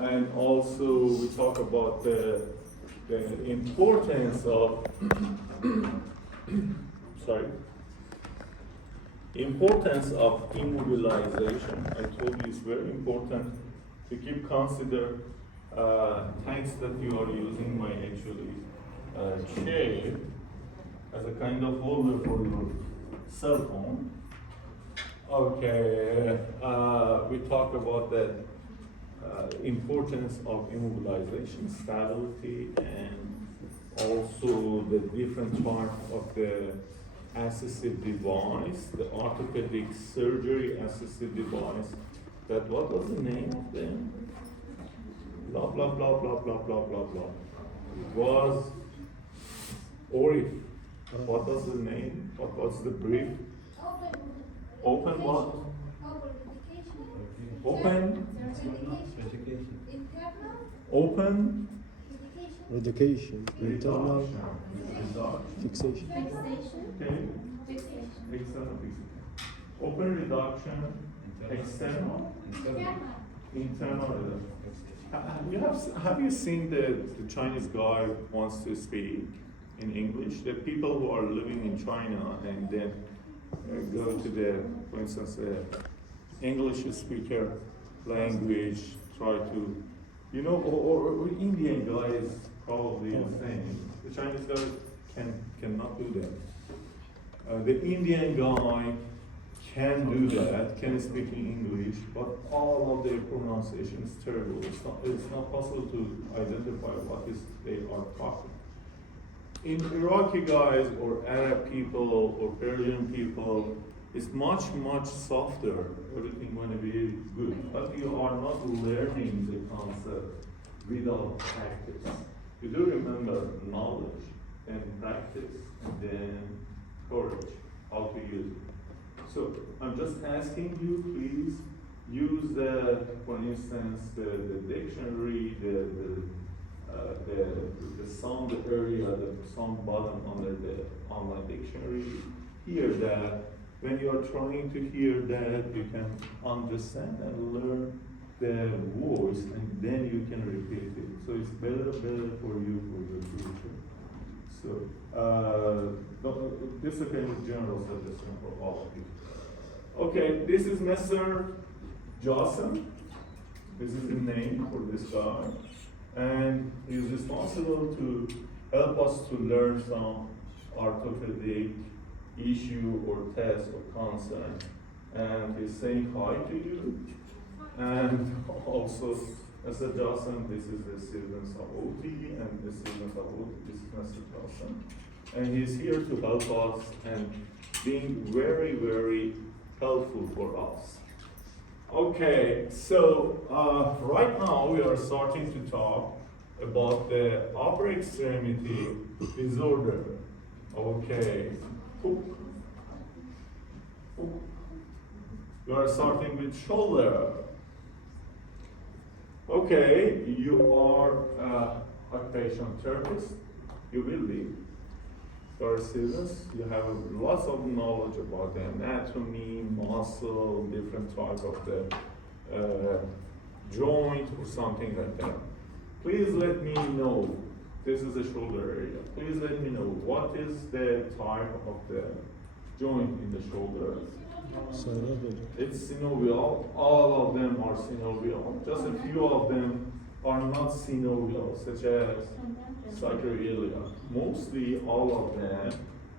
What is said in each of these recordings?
And also we talk about the importance of, sorry, importance of immobilization. I told you it's very important to keep consider tanks that you are using might actually chair as a kind of holder for your cell phone. Okay, we talk about the importance of immobilization, stability, and also the different type of the assistive device, the orthopedic surgery assistive device. That what was the name of them? Blah blah blah blah blah blah blah blah. It was ORIF. What was the name? What was the brief? Open what? Open? Open? Reduction, internal fixation. Okay. External fixation. Open reduction, external, internal reduction. Have you seen the Chinese guy wants to speak in English? The people who are living in China and then go to the, for instance, English speaker language, try to, you know, or Indian guys probably the same. The Chinese guy cannot do that. The Indian guy can do that, can speak in English, but all of their pronunciation is terrible. It's not possible to identify what is they are talking. In Iraqi guys or Arab people or Persian people, it's much softer. Everything going to be good, but you are not learning the concept without practice. You do remember knowledge and practice and then courage, how to use it. So I'm just asking you, please use for instance, the dictionary, the sound area, the sound button under the online dictionary. Hear that. When you are trying to hear that, you can understand and learn the voice, and then you can repeat it. So it's better for you for your future. So this is a kind of general suggestion for all of you. Okay, this is Mr. Johnson. This is the name for this guy. And he's responsible to help us to learn some orthopedic issue or test or concept. And he's saying hi to you. And also, Mr. Johnson, this is the student Saboti, and the student Saboti, this is Mr. Johnson. And he's here to help us and being very helpful for us. Okay, so right now we are starting to talk about the upper extremity disorder. Okay. We are starting with shoulder. Okay, you are occupational therapist. You will be. You are serious. You have lots of knowledge about the anatomy, muscle, different type of the joint or something like that. Please let me know. This is the shoulder area. Please let me know what is the type of the joint in the shoulder. Synovial. It's synovial. All of them are synovial. Just a few of them are not synovial, such as sacroiliac. Mostly all of them,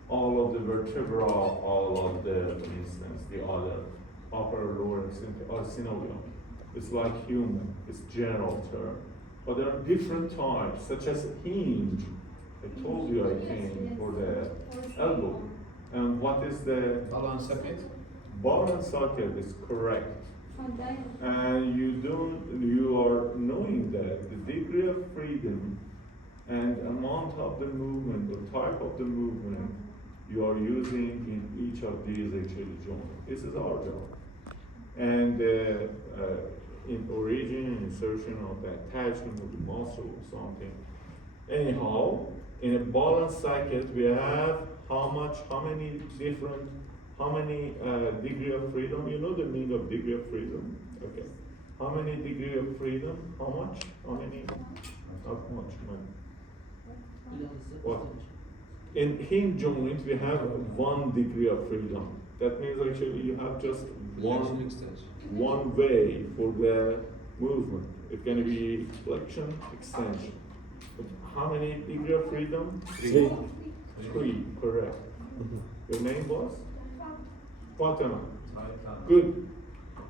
all of the vertebra, all of the, for instance, the other upper lower are synovial. It's like human. It's general term. But there are different types, such as hinge. I told you I came for the elbow. And what is the ball and socket? Ball and socket is correct. And you are knowing that the degree of freedom and amount of the movement, the type of the movement you are using in each of these actually joints. This is our job. And in origin, insertion of the attachment of the muscle or something. Anyhow, in a ball and socket, we have how many degree of freedom? You know the meaning of degree of freedom? Okay. How many degree of freedom? How much? How many? Not much, man. What? In hinge joint, we have 1 degree of freedom. That means actually you have just one way for the movement. It's going to be flexion, extension. But how many degree of freedom? 3. 3, correct. Mhm. Your name was? Fatima. Good.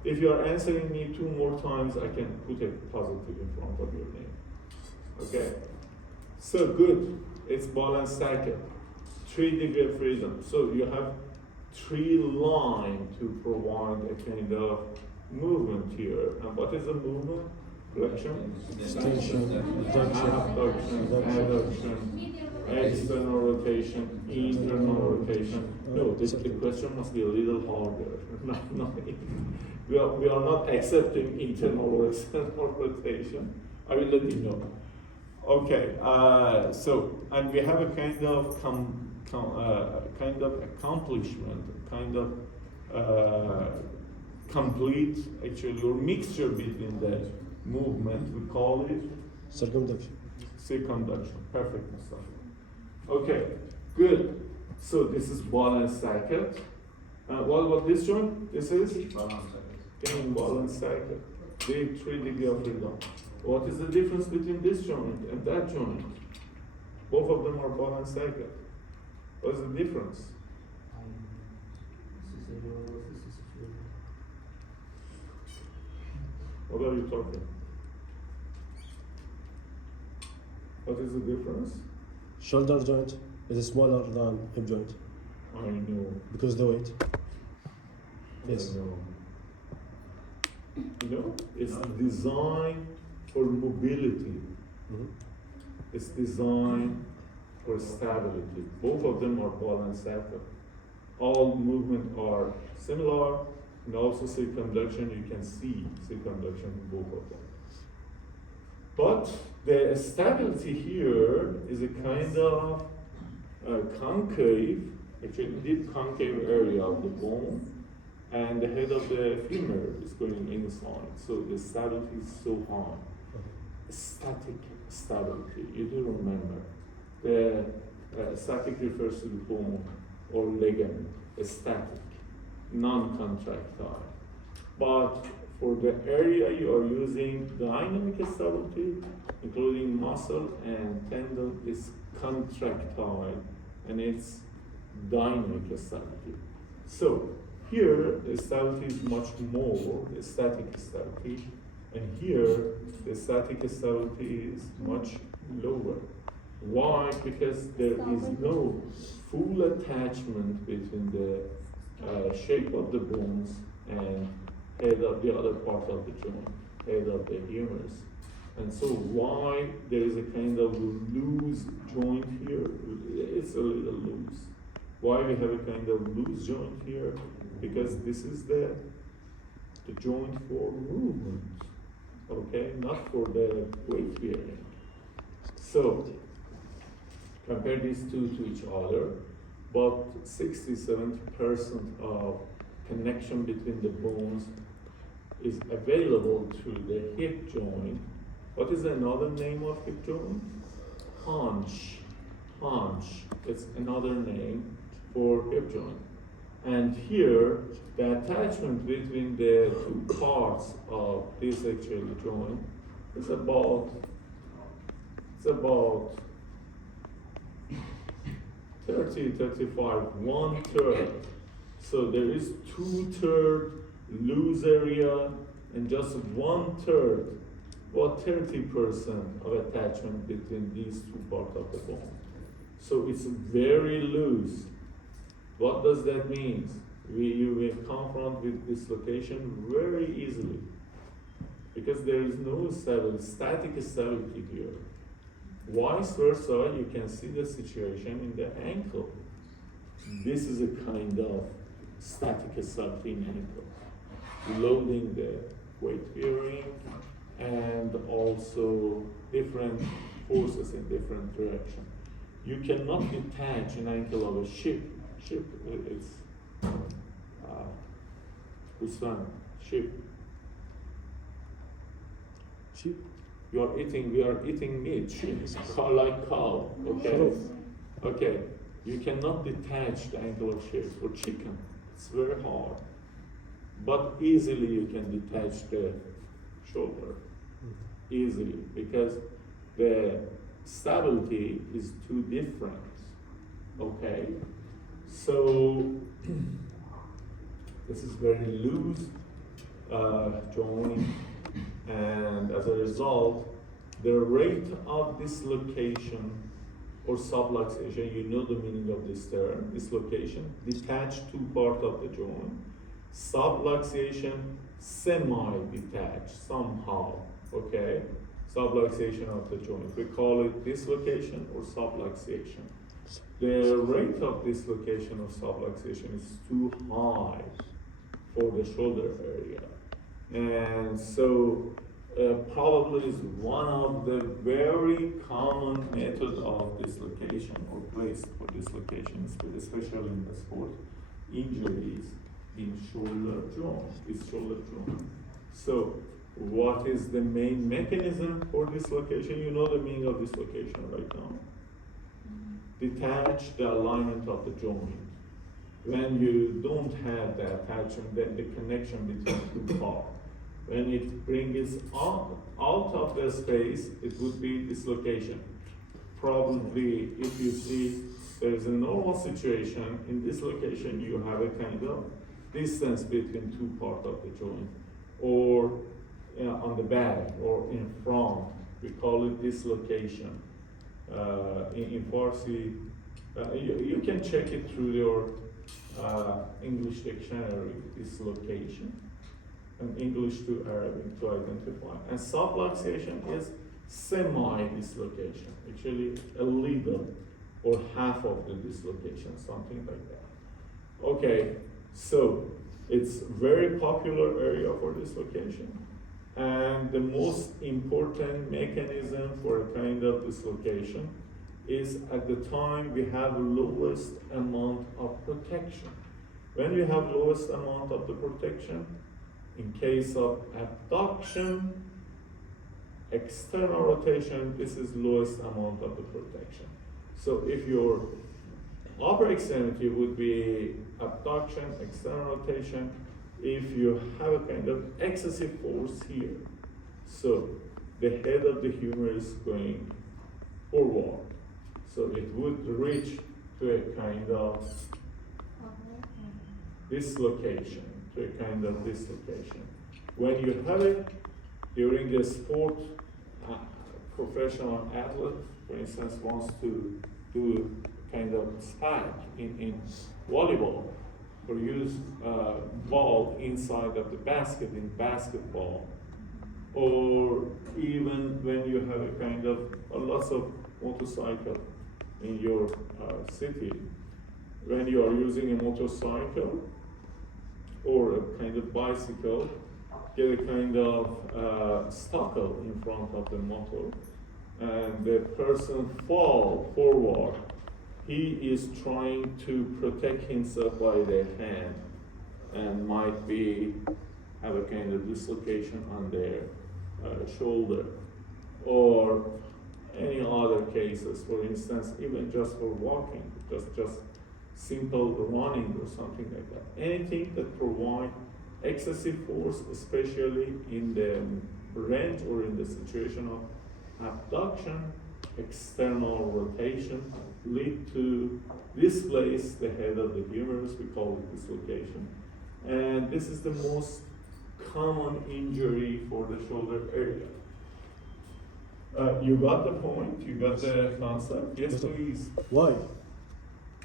If you are answering me 2 more times, I can put a positive in front of your name. Okay. So good. It's ball and socket. 3 degree of freedom. So you have 3 line to provide a kind of movement here. And what is the movement? Flexion, Extension, abduction, abduction, adduction, external rotation, internal rotation. No, the question must be a little harder. No, we are not accepting internal or external rotation. I will let you know. Okay, so, and we have a kind of kind of accomplishment, kind of complete, actually, or mixture between the movement. We call it circumduction. circumduction. Perfect, Mustafa. Okay, good. So this is ball and socket. What about this joint? This is ball and socket. They 3 degree of freedom. What is the difference between this joint and that joint? Both of them are ball and socket. What is the difference? What are you talking? What is the difference? Shoulder joint is smaller than hip joint I know. because the weight. Yes. I know. You know, it's designed for mobility. Mhm. It's designed for stability. Both of them are ball and socket. All movement are similar, and also circumduction, you can see circumduction in both of them. But the stability here is a kind of concave, actually deep concave area of the bone, and the head of the femur is going inside. So the stability is so high. Static stability, you do remember. The static refers to the bone or ligament, static, non-contractile. But for the area you are using dynamic stability, including muscle and tendon, is contractile, and it's dynamic stability. So here the stability is much more the static stability, and here the static stability is much lower. Why? Because there is no full attachment between the shape of the bones and head of the other part of the joint, head of the humerus. And so why there is a kind of loose joint here? It's a little loose. Why we have a kind of loose joint here? Because this is the joint for movement, okay? Not for the weight bearing. So compare these two to each other, but 60-70% of connection between the bones is available through the hip joint. What is another name of hip joint? Haunch. Haunch. It's another name for hip joint. And here, the attachment between the 2 parts of this actual joint is about 30-35, 1/3. So there is 2/3 loose area and just 1/3, about 30% of attachment between these 2 parts of the bone. So it's very loose. What does that mean? You will confront with dislocation very easily because there is no static stability here. Vice versa, you can see the situation in the ankle. This is a kind of static stability in ankle, loading the weight bearing and also different forces in different direction. You cannot detach an ankle of a ship. Ship, it's Usman, ship. Sheep. We are eating meat, sheep, like cow, okay? Kharoof. Okay, you cannot detach the angular shapes. For chicken, it's very hard. But easily you can detach the shoulder. Easily, because the stability is too different. Okay? So, this is very loose joint, and as a result, the rate of dislocation or subluxation, you know the meaning of this term, dislocation, detached two part of the joint, subluxation, semi-detached somehow, okay? Subluxation of the joint. We call it dislocation or subluxation. The rate of dislocation or subluxation is too high for the shoulder area. And so probably is one of the very common methods of dislocation or place for dislocation, especially in the sport injuries in shoulder joint. So what is the main mechanism for dislocation? You know the meaning of dislocation right now. Detach the alignment of the joint. When you don't have the attachment, the connection between two parts. When it brings out of the space, it would be dislocation. Probably, if you see there is a normal situation, in dislocation you have a kind of distance between two parts of the joint, or on the back or in front. We call it dislocation. In Farsi, you can check it through your English dictionary, dislocation, and English to Arabic to identify. And subluxation is semi-dislocation, actually a little or half of the dislocation, something like that. Okay, so it's very popular area for dislocation. And the most important mechanism for a kind of dislocation is at the time we have lowest amount of protection. When we have lowest amount of the protection, in case of abduction, external rotation, this is lowest amount of the protection. So if your upper extremity would be abduction, external rotation, if you have a kind of excessive force here, so the head of the humor is going forward, so it would reach to a kind of dislocation, When you have it during a sport, professional athlete, for instance, wants to do kind of spike in volleyball, or use ball inside of the basket in basketball, or even when you have a kind of lots of motorcycle in your city, when you are using a motorcycle or a kind of bicycle, get a kind of stuckle in front of the motor, and the person fall forward. He is trying to protect himself by the hand, and might be have a kind of dislocation on their shoulder, or any other cases. For instance, even just for walking, just simple running or something like that. Anything that provides excessive force, especially in the range or in the situation of abduction, external rotation, lead to displace the head of the humerus. We call it dislocation. And this is the most common injury for the shoulder area. You got the point? You got the concept? Yes, please. Why?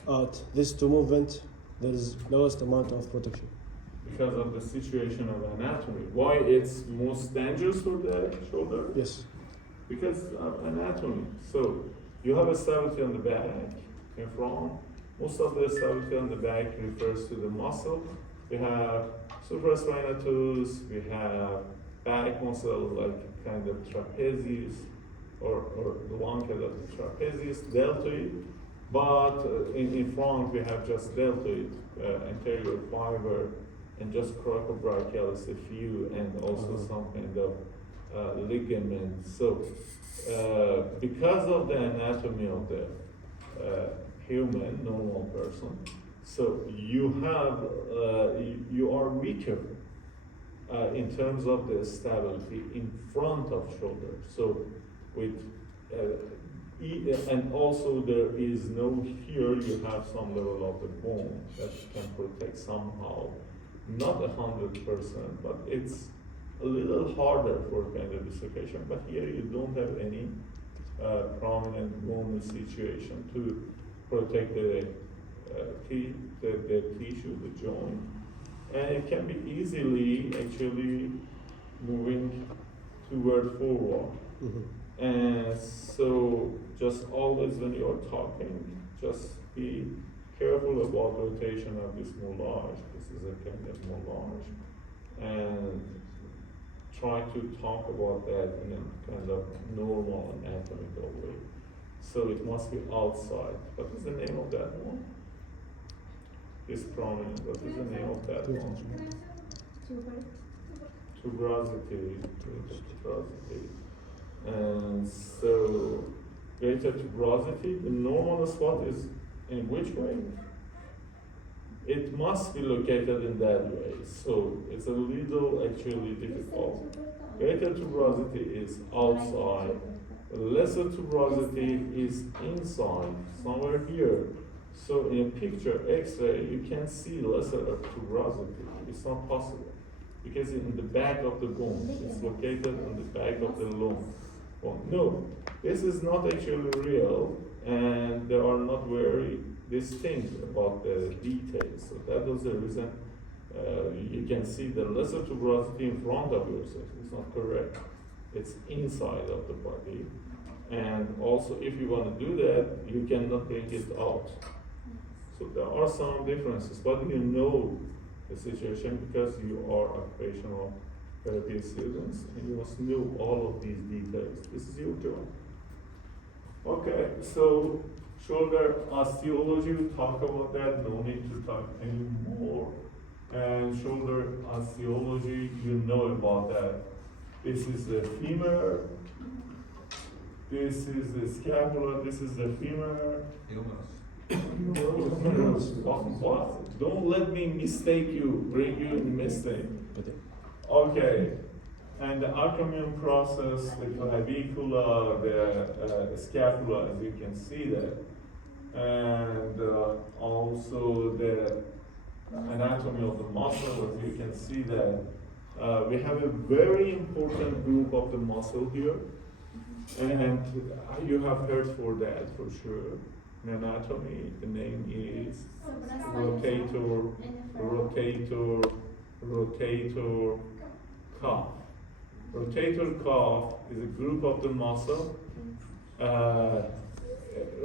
At these two movements, there is lowest amount of protection. Because of the situation of anatomy. Why it's most dangerous for the shoulder? Yes. Because of anatomy. So you have a stability on the back, in front. Most of the stability on the back refers to the muscle. We have supraspinatus, we have back muscle like kind of trapezius, or the long head of the trapezius, deltoid. But in front we have just deltoid, anterior fiber, and just coracobrachialis a few, and also some kind of ligament. So, because of the anatomy of the human, normal person, so you have, you are weaker in terms of the stability in front of shoulder. So with, and also there is no, here you have some level of the bone that can protect somehow, not 100%, but it's a little harder for appendage dislocation, but here you don't have any prominent bone situation to protect the tissue, the joint. And it can be easily actually moving toward forward. Mm-hmm. And so just always when you're talking, just be careful about rotation of this moulage. This is a kind of moulage. And try to talk about that in a kind of normal anatomical way. So it must be outside. What is the name of that one? This prominent, what is the name of that one? Tuberosity. Tuberosity. And so, greater tuberosity, the normal spot is in which way? It must be located in that way, so it's a little actually difficult. Greater tuberosity is outside, lesser tuberosity is inside, somewhere here. So in a picture, X-ray, you can see lesser tuberosity. It's not possible because in the back of the bone, it's located on the back of the lung. Well, no, this is not actually real, and they are not very distinct about the details. So that was the reason you can see the lesser tuberosity in front of yourself. It's not correct. It's inside of the body. And also, if you want to do that, you cannot bring it out. So there are some differences, but you know the situation because you are occupational therapy students and you must know all of these details. This is your job. Okay, so shoulder osteology, we talk about that, no need to talk anymore. And shoulder osteology, you know about that. This is the femur, this is the scapula, this is the femur. What? Don't let me mistake you, bring you in mistake. Okay, and the Archimean process, the clavicula, the scapula, as you can see there, and also the anatomy of the muscle, as you can see that. We have a very important group of the muscle here, and you have heard for that for sure. In anatomy, the name is rotator cuff. Rotator cuff is a group of the muscle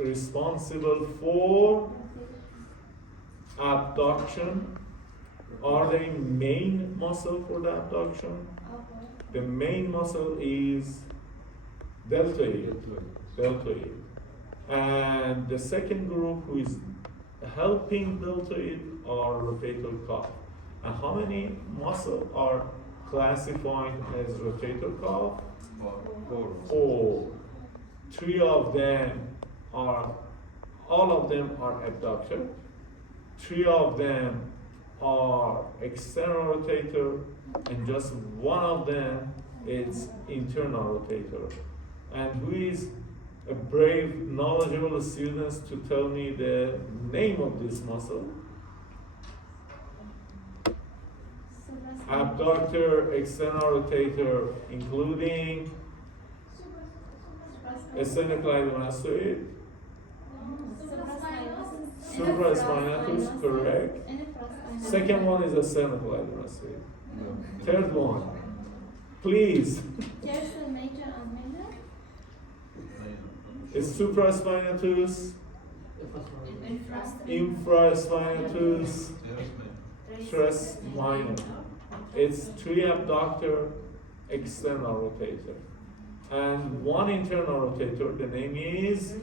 responsible for abduction. Are they main muscle for the abduction? The main muscle is deltoid. And the second group who is helping deltoid are rotator cuff. And how many muscles are classified as rotator cuff? Four. Three of them are, all of them are abductor. Three of them are external rotator, and just one of them is internal rotator. And who is a brave, knowledgeable students to tell me the name of this muscle? Abductor, external rotator, including sternocleidomastoid, supraspinatus, correct. Second one is sternocleidomastoid. Third one, please. Tercer major and minor. Is supraspinatus, infraspinatus, tres minor. It's three abductor, external rotator, and one internal rotator. The name is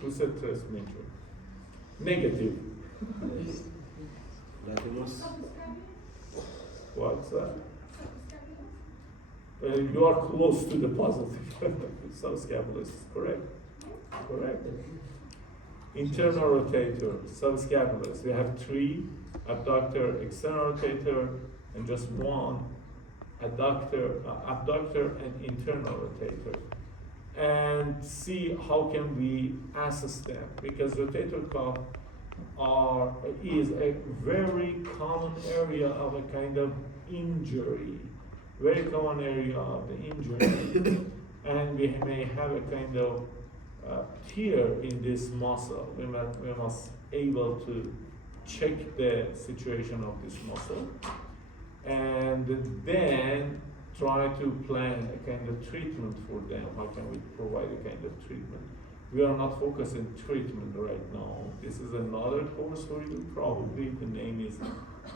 who said tres major? Negative. Latinus. What's that? You are close to the positive. Subscapulus, correct. Correct. Internal rotator, subscapulus. We have three: abductor, external rotator, and just one abductor and internal rotator. And see how can we assess them, because rotator cuff is a very common area of a kind of injury, very common area of the injury, and we may have a kind of tear in this muscle. We must able to check the situation of this muscle, and then try to plan a kind of treatment for them. How can we provide a kind of treatment? We are not focusing treatment right now. This is another course for you. Probably the name is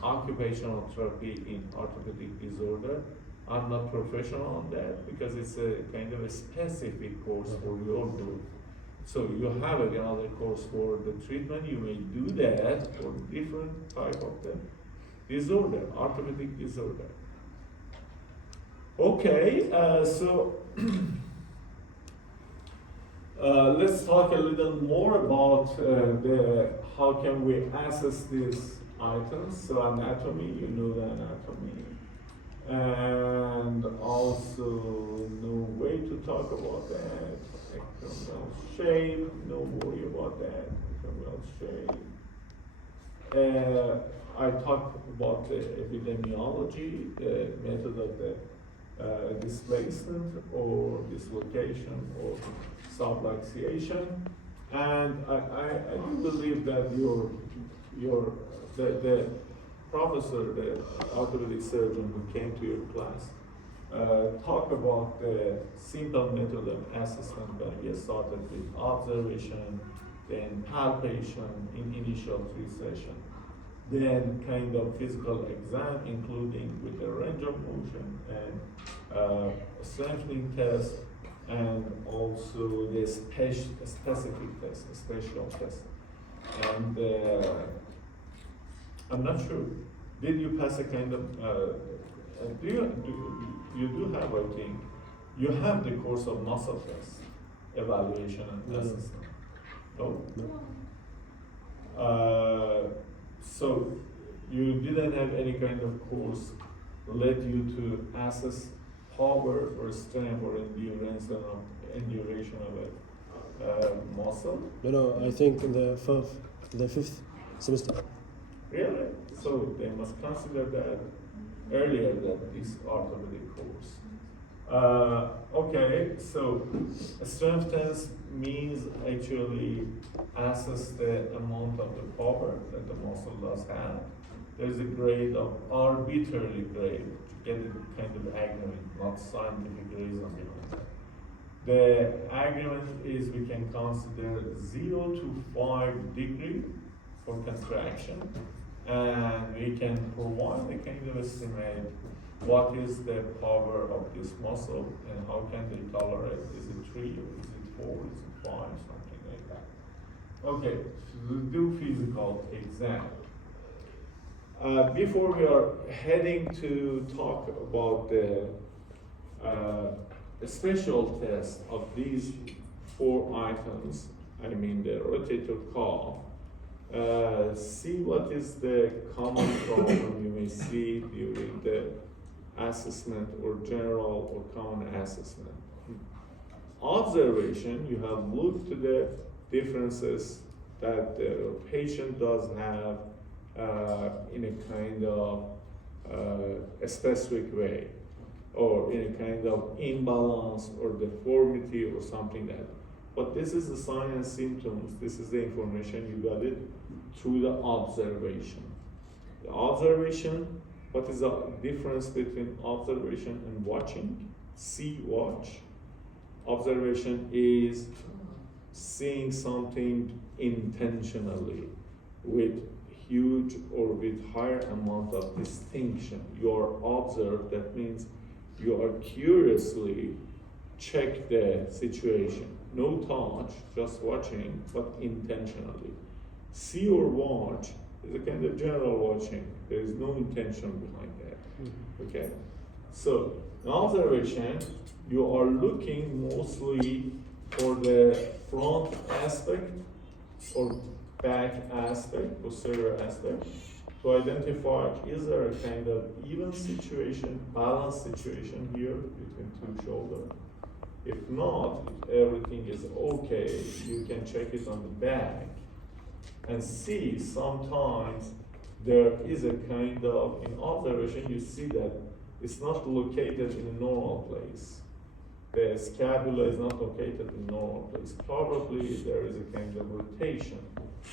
Occupational Therapy in Orthopedic Disorder. I'm not professional on that because it's a kind of a specific course for your group. So you have another course for the treatment. You may do that for different type of the disorder, orthopedic disorder. Okay, so let's talk a little more about how can we assess these items. So anatomy, you know the anatomy, and also no way to talk about that. Ectomal shape, no worry about that. Ectomal shape. I talked about the epidemiology, the method of the displacement or dislocation or subluxation, and I do believe that the professor, the orthopedic surgeon who came to your class, talk about the simple method of assessment that we started with observation, then palpation in initial 3 sessions. Then kind of physical exam, including with the range of motion and strengthening test, and also the specific test, special test. And I'm not sure. Did you pass a kind of? You do have, I think, you have the course of muscle test, evaluation and assessment. No. So you didn't have any kind of course led you to assess power or strength or endurance and duration of a muscle? No, I think in the fifth semester. Really? So they must consider that earlier than this orthopedic course. Okay, so a strength test means actually assess the amount of the power that the muscle does have. There's a grade of arbitrary grade to get a kind of agreement, not scientific reason behind that. The agreement is we can consider 0 to 5 degree for contraction, and we can provide a kind of estimate what is the power of this muscle and how can they tolerate. Is it 3 or is it 4, is it 5, something like that. Okay, so do physical exam. Before we are heading to talk about the special test of these 4 items, I mean the rotator cuff, see what is the common problem you may see during the assessment or general or common assessment. Observation, you have looked to the differences that the patient does have in a kind of a specific way, or in a kind of imbalance or deformity or something like that. But this is the sign and symptoms, this is the information you got it through the observation. The observation, what is the difference between observation and watching? See, watch. Observation is seeing something intentionally with huge or with higher amount of distinction. You are observed, that means you are curiously check the situation. No touch, just watching, but intentionally. See or watch is a kind of general watching. There is no intention behind that. Okay, so in observation, you are looking mostly for the front aspect or back aspect, posterior aspect, to identify is there a kind of even situation, balanced situation here between two shoulders. If not, if everything is okay, you can check it on the back and see sometimes there is a kind of, in observation, you see that it's not located in a normal place. The scapula is not located in a normal place. Probably there is a kind of rotation,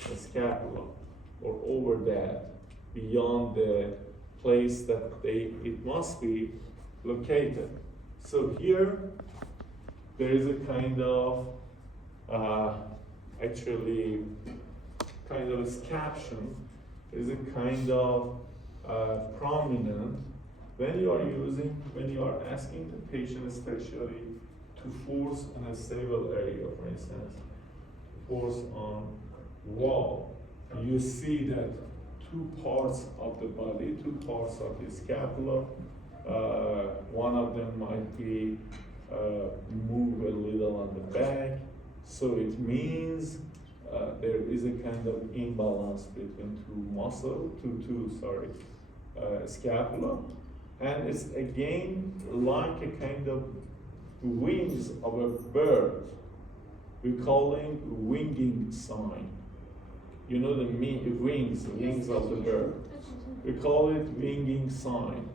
the scapula, or over that, beyond the place that it must be located. So here, there is a kind of, actually, kind of a caption. There is a kind of prominent when you are asking the patient especially to force on a stable area, for instance, force on wall. You see that two parts of the body, two parts of the scapula, one of them might be move a little on the back, so it means there is a kind of imbalance between scapula, and it's again like a kind of wings of a bird. We call it winging sign. You know the wings of the bird. We call it winging sign,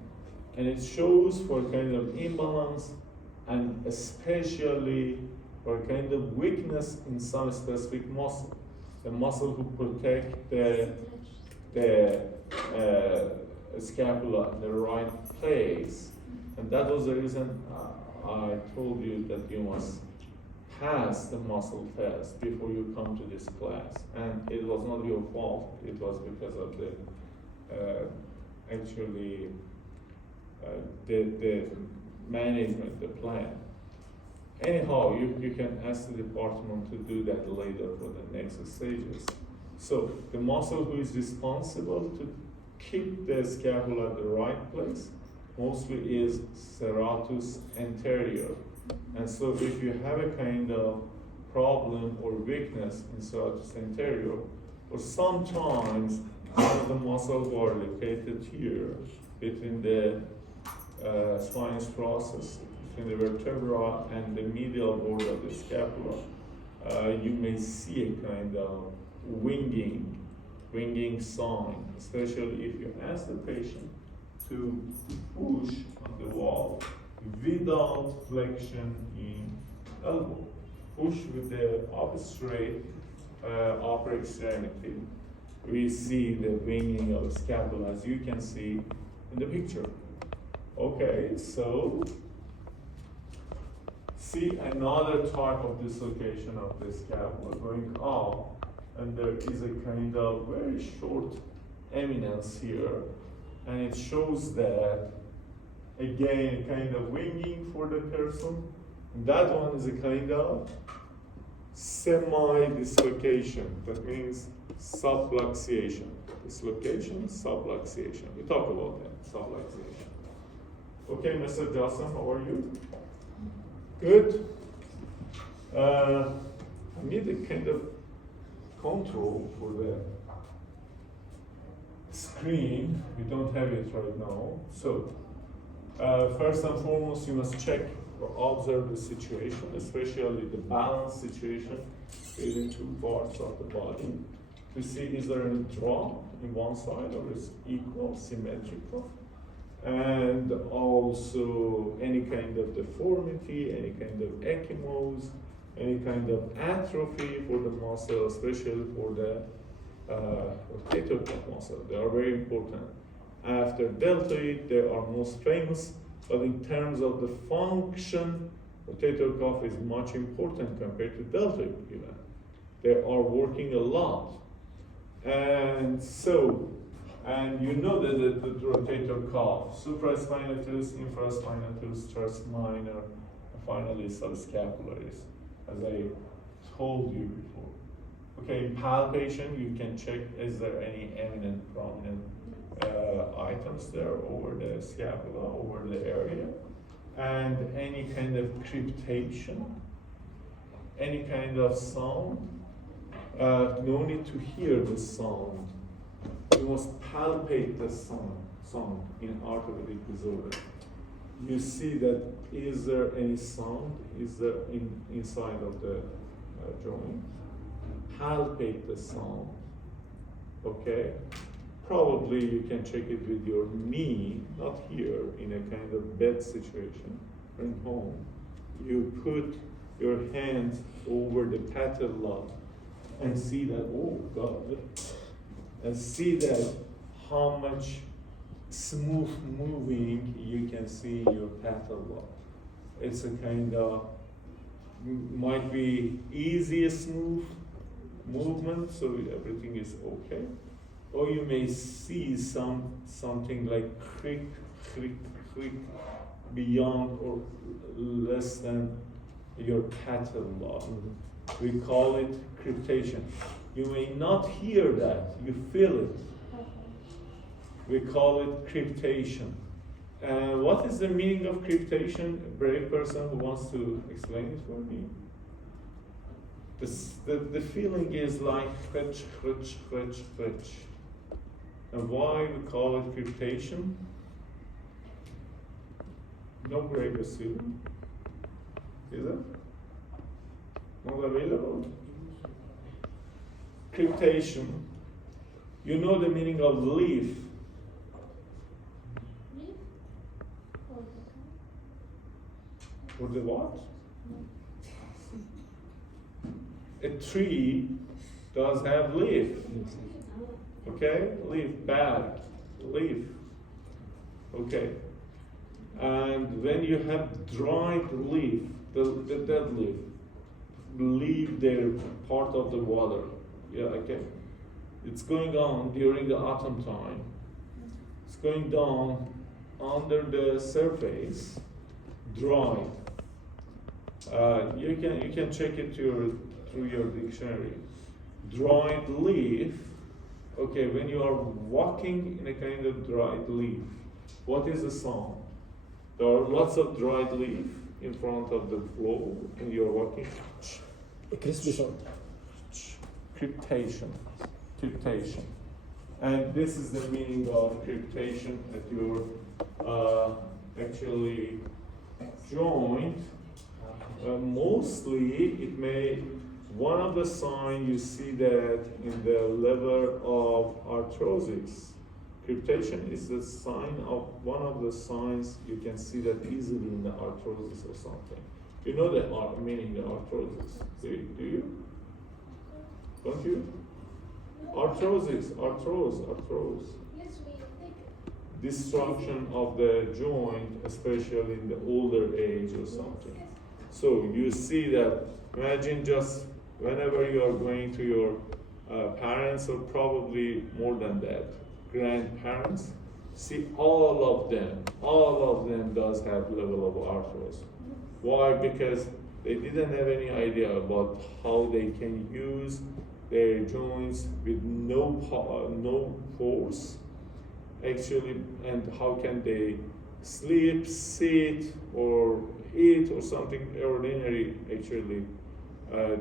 and it shows for kind of imbalance and especially for kind of weakness in some specific muscle. The muscle who protect the scapula in the right place. And that was the reason I told you that you must pass the muscle test before you come to this class. And it was not your fault, it was because of the the management, the plan. Anyhow, you can ask the department to do that later for the next stages. So the muscle who is responsible to keep the scapula at the right place mostly is serratus anterior. And so if you have a kind of problem or weakness in serratus anterior, or sometimes one of the muscles are located here between the spinous process, between the vertebra and the medial border of the scapula, you may see a kind of winging sign, especially if you ask the patient to push on the wall without flexion in elbow. Push with the straight upper extremity. We see the winging of the scapula, as you can see in the picture. Okay, so see another type of dislocation of the scapula going up, and there is a kind of very short eminence here, and it shows that again kind of winging for the person. That one is a kind of semi-dislocation. That means subluxation. Dislocation, subluxation. We talk about that, subluxation. Okay, Mr. Johnson, how are you? Good. I need a kind of control for the screen. We don't have it right now. So, first and foremost, you must check or observe the situation, especially the balance situation between two parts of the body, to see is there any drop in one side or is equal, symmetrical, and also any kind of deformity, any kind of ecchymose, any kind of atrophy for the muscle, especially for the rotator cuff muscle. They are very important. After deltoid, they are most famous, but in terms of the function, rotator cuff is much important compared to deltoid even. They are working a lot. And so, and you know that the rotator cuff, supraspinatus, infraspinatus, teres minor, and finally subscapularis, as I told you before. Okay, in palpation, you can check is there any eminent, prominent items there over the scapula, over the area, and any kind of cryptation, any kind of sound. No need to hear the sound. You must palpate the sound in orthopedic disorder. You see that is there any sound? Is there inside of the joint? Palpate the sound. Okay? Probably you can check it with your knee, not here, in a kind of bed situation, in home. You put your hands over the patella and see that, oh God, and see that how much smooth moving you can see your patella. It's a kind of, might be easy, smooth movement, so everything is okay. Or you may see something like creak, creak, creak beyond or less than your patella. We call it cryptation. You may not hear that, you feel it. We call it cryptation. And what is the meaning of cryptation? A brave person who wants to explain it for me. The feeling is like fetch, fetch, fetch, fetch. And why we call it cryptation? No greater student. Is it? Not available? Cryptation. You know the meaning of leaf. Leaf? Or the what? A tree does have leaf. Okay? Leaf, bad. Leaf. Okay. And when you have dried leaf, the dead leaf, leave their part of the water. Yeah, okay. It's going on during the autumn time. It's going down under the surface, dried. You can check it through your dictionary. Dried leaf. Okay, when you are walking in a kind of dried leaf, what is the sound? There are lots of dried leaf in front of the floor, and you're walking. A crispy sound. Cryptation. Cryptation. And this is the meaning of cryptation, that you're actually joint. Mostly it may, one of the signs you see that in the level of arthrosis. Cryptation is the sign of, one of the signs you can see that easily in the arthrosis or something. You know the meaning of arthrosis, do you? Don't you? Arthrosis, arthrose. Yes, we think. Destruction of the joint, especially in the older age or something. So you see that, imagine just whenever you are going to your parents, or probably more than that, grandparents, see all of them does have level of arthrosis. Why? Because they didn't have any idea about how they can use their joints with no force, actually, and how can they sleep, sit, or eat, or something ordinary, actually,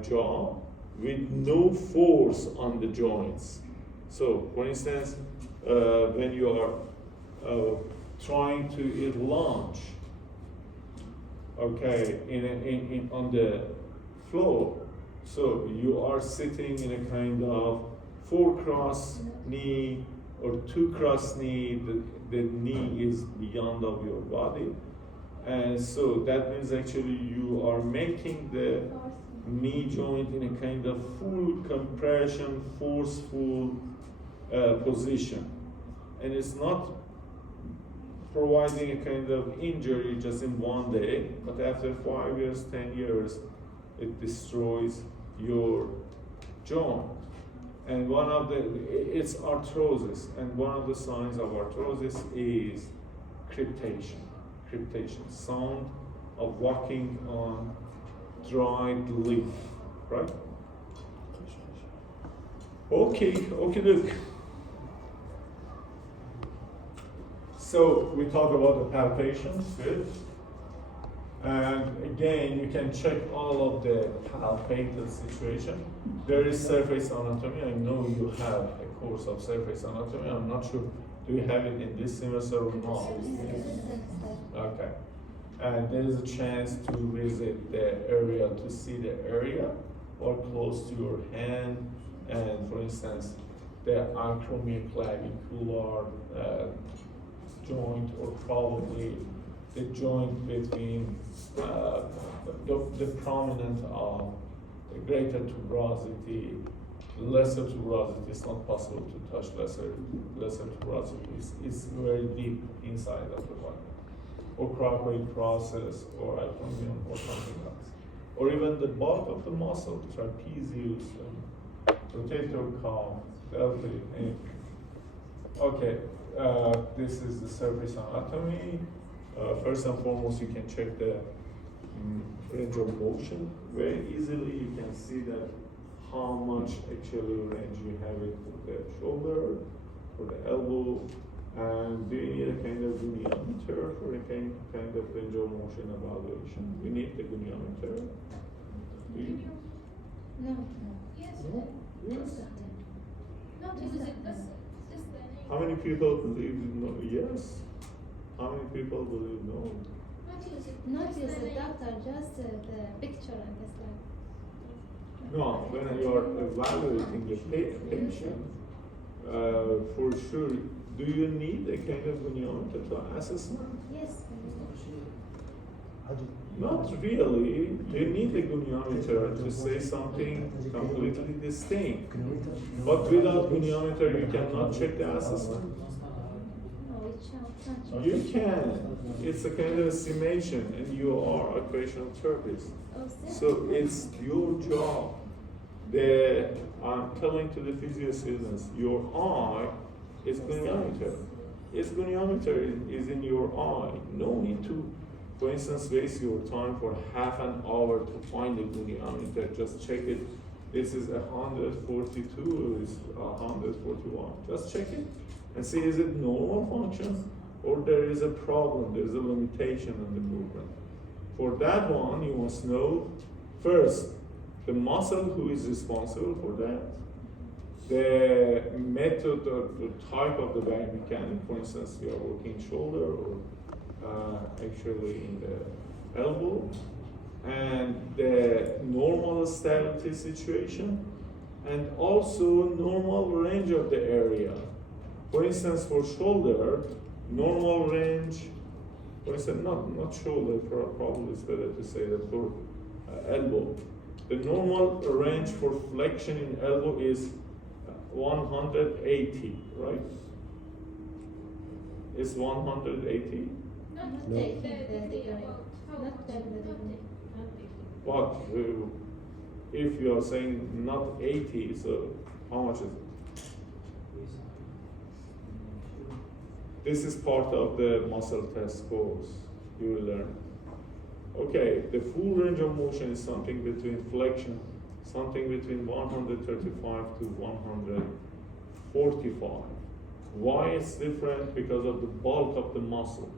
job with no force on the joints. So, for instance, when you are trying to eat lunch, okay, on the floor, so you are sitting in a kind of 4-cross knee or 2-cross knee. The knee is beyond of your body, and so that means actually you are making the knee joint in a kind of full compression, forceful position, and it's not providing a kind of injury just in one day, but after 5 years, 10 years, it destroys your joint. And it's arthrosis, and one of the signs of arthrosis is cryptation. Cryptation, sound of walking on dried leaf, right? Okay, look. So we talk about the palpations, good. And again, you can check all of the palpated situation. There is surface anatomy. I know you have a course of surface anatomy. I'm not sure, do you have it in this semester or not? Okay. And there is a chance to visit the area, to see the area or close to your hand. And for instance, the acromioclavicular joint, or probably the joint between the prominent of the greater tuberosity, lesser tuberosity. It's not possible to touch lesser tuberosity. It's very deep inside of the body, or cricoid process, or acromion, or something else, or even the bulk of the muscle, trapezius, rotator cuff, deltoid, anything. Okay, this is the surface anatomy. First and foremost, you can check the range of motion very easily. You can see that how much actually range you have it for the shoulder, for the elbow, and do you need a kind of goniometer for a kind of range of motion evaluation? You need the goniometer. Do you? No. Yes. No? Yes. No, because that's just the name. How many people believe no? Yes. How many people believe no? Not use it. Not Just use the the name. doctor, just the picture and the slide. No, when you are evaluating the patient, for sure, do you need a kind of goniometer to assessment? Yes. Not really. You need a goniometer to say something completely distinct. But without goniometer, you cannot check the assessment. No, it can't. You can. It's a kind of estimation, and you are occupational therapist. Oh, So it's your job. I'm telling to the physio students, your eye is goniometer. Its goniometer is in your eye. No need to, for instance, waste your time for half an hour to find the goniometer. Just check it. This is 142, is 141. Just check it and see, is it normal function or there is a problem, there's a limitation in the movement. For that one, you must know first the muscle who is responsible for that, the method or the type of the biomechanic. For instance, you are working shoulder or actually in the elbow, and the normal stability situation, and also normal range of the area. For instance, for shoulder, normal range, for instance, not shoulder, probably it's better to say that for elbow. The normal range for flexion in elbow is 180, right? Is 180? Not No. the about how Not much, the- not the. But if you are saying not 80, so how much is it? This is part of the muscle test course you will learn. Okay, the full range of motion is something between flexion, something between 135 to 145. Why it's different? Because of the bulk of the muscle.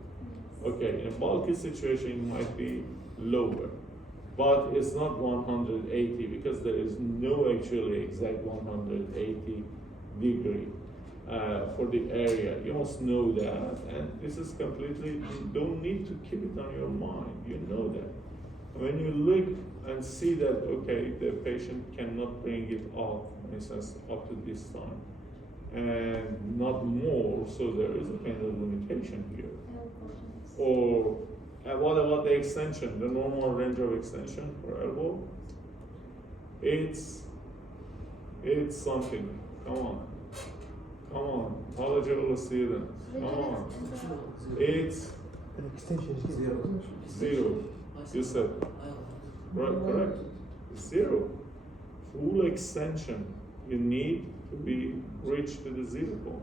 Okay, in a bulky situation, it might be lower, but it's not 180 because there is no actually exact 180 degree for the area. You must know that, and this is completely, you don't need to keep it on your mind, you know that. When you look and see that, okay, the patient cannot bring it up, for instance, up to this time, and not more, so there is a kind of limitation here. Or what about the extension, the normal range of extension for elbow? It's something, come on, knowledgeable students, come on. It's An extension is zero. zero, you said, right, correct? Zero. Full extension, you need to be reached to the 0 point.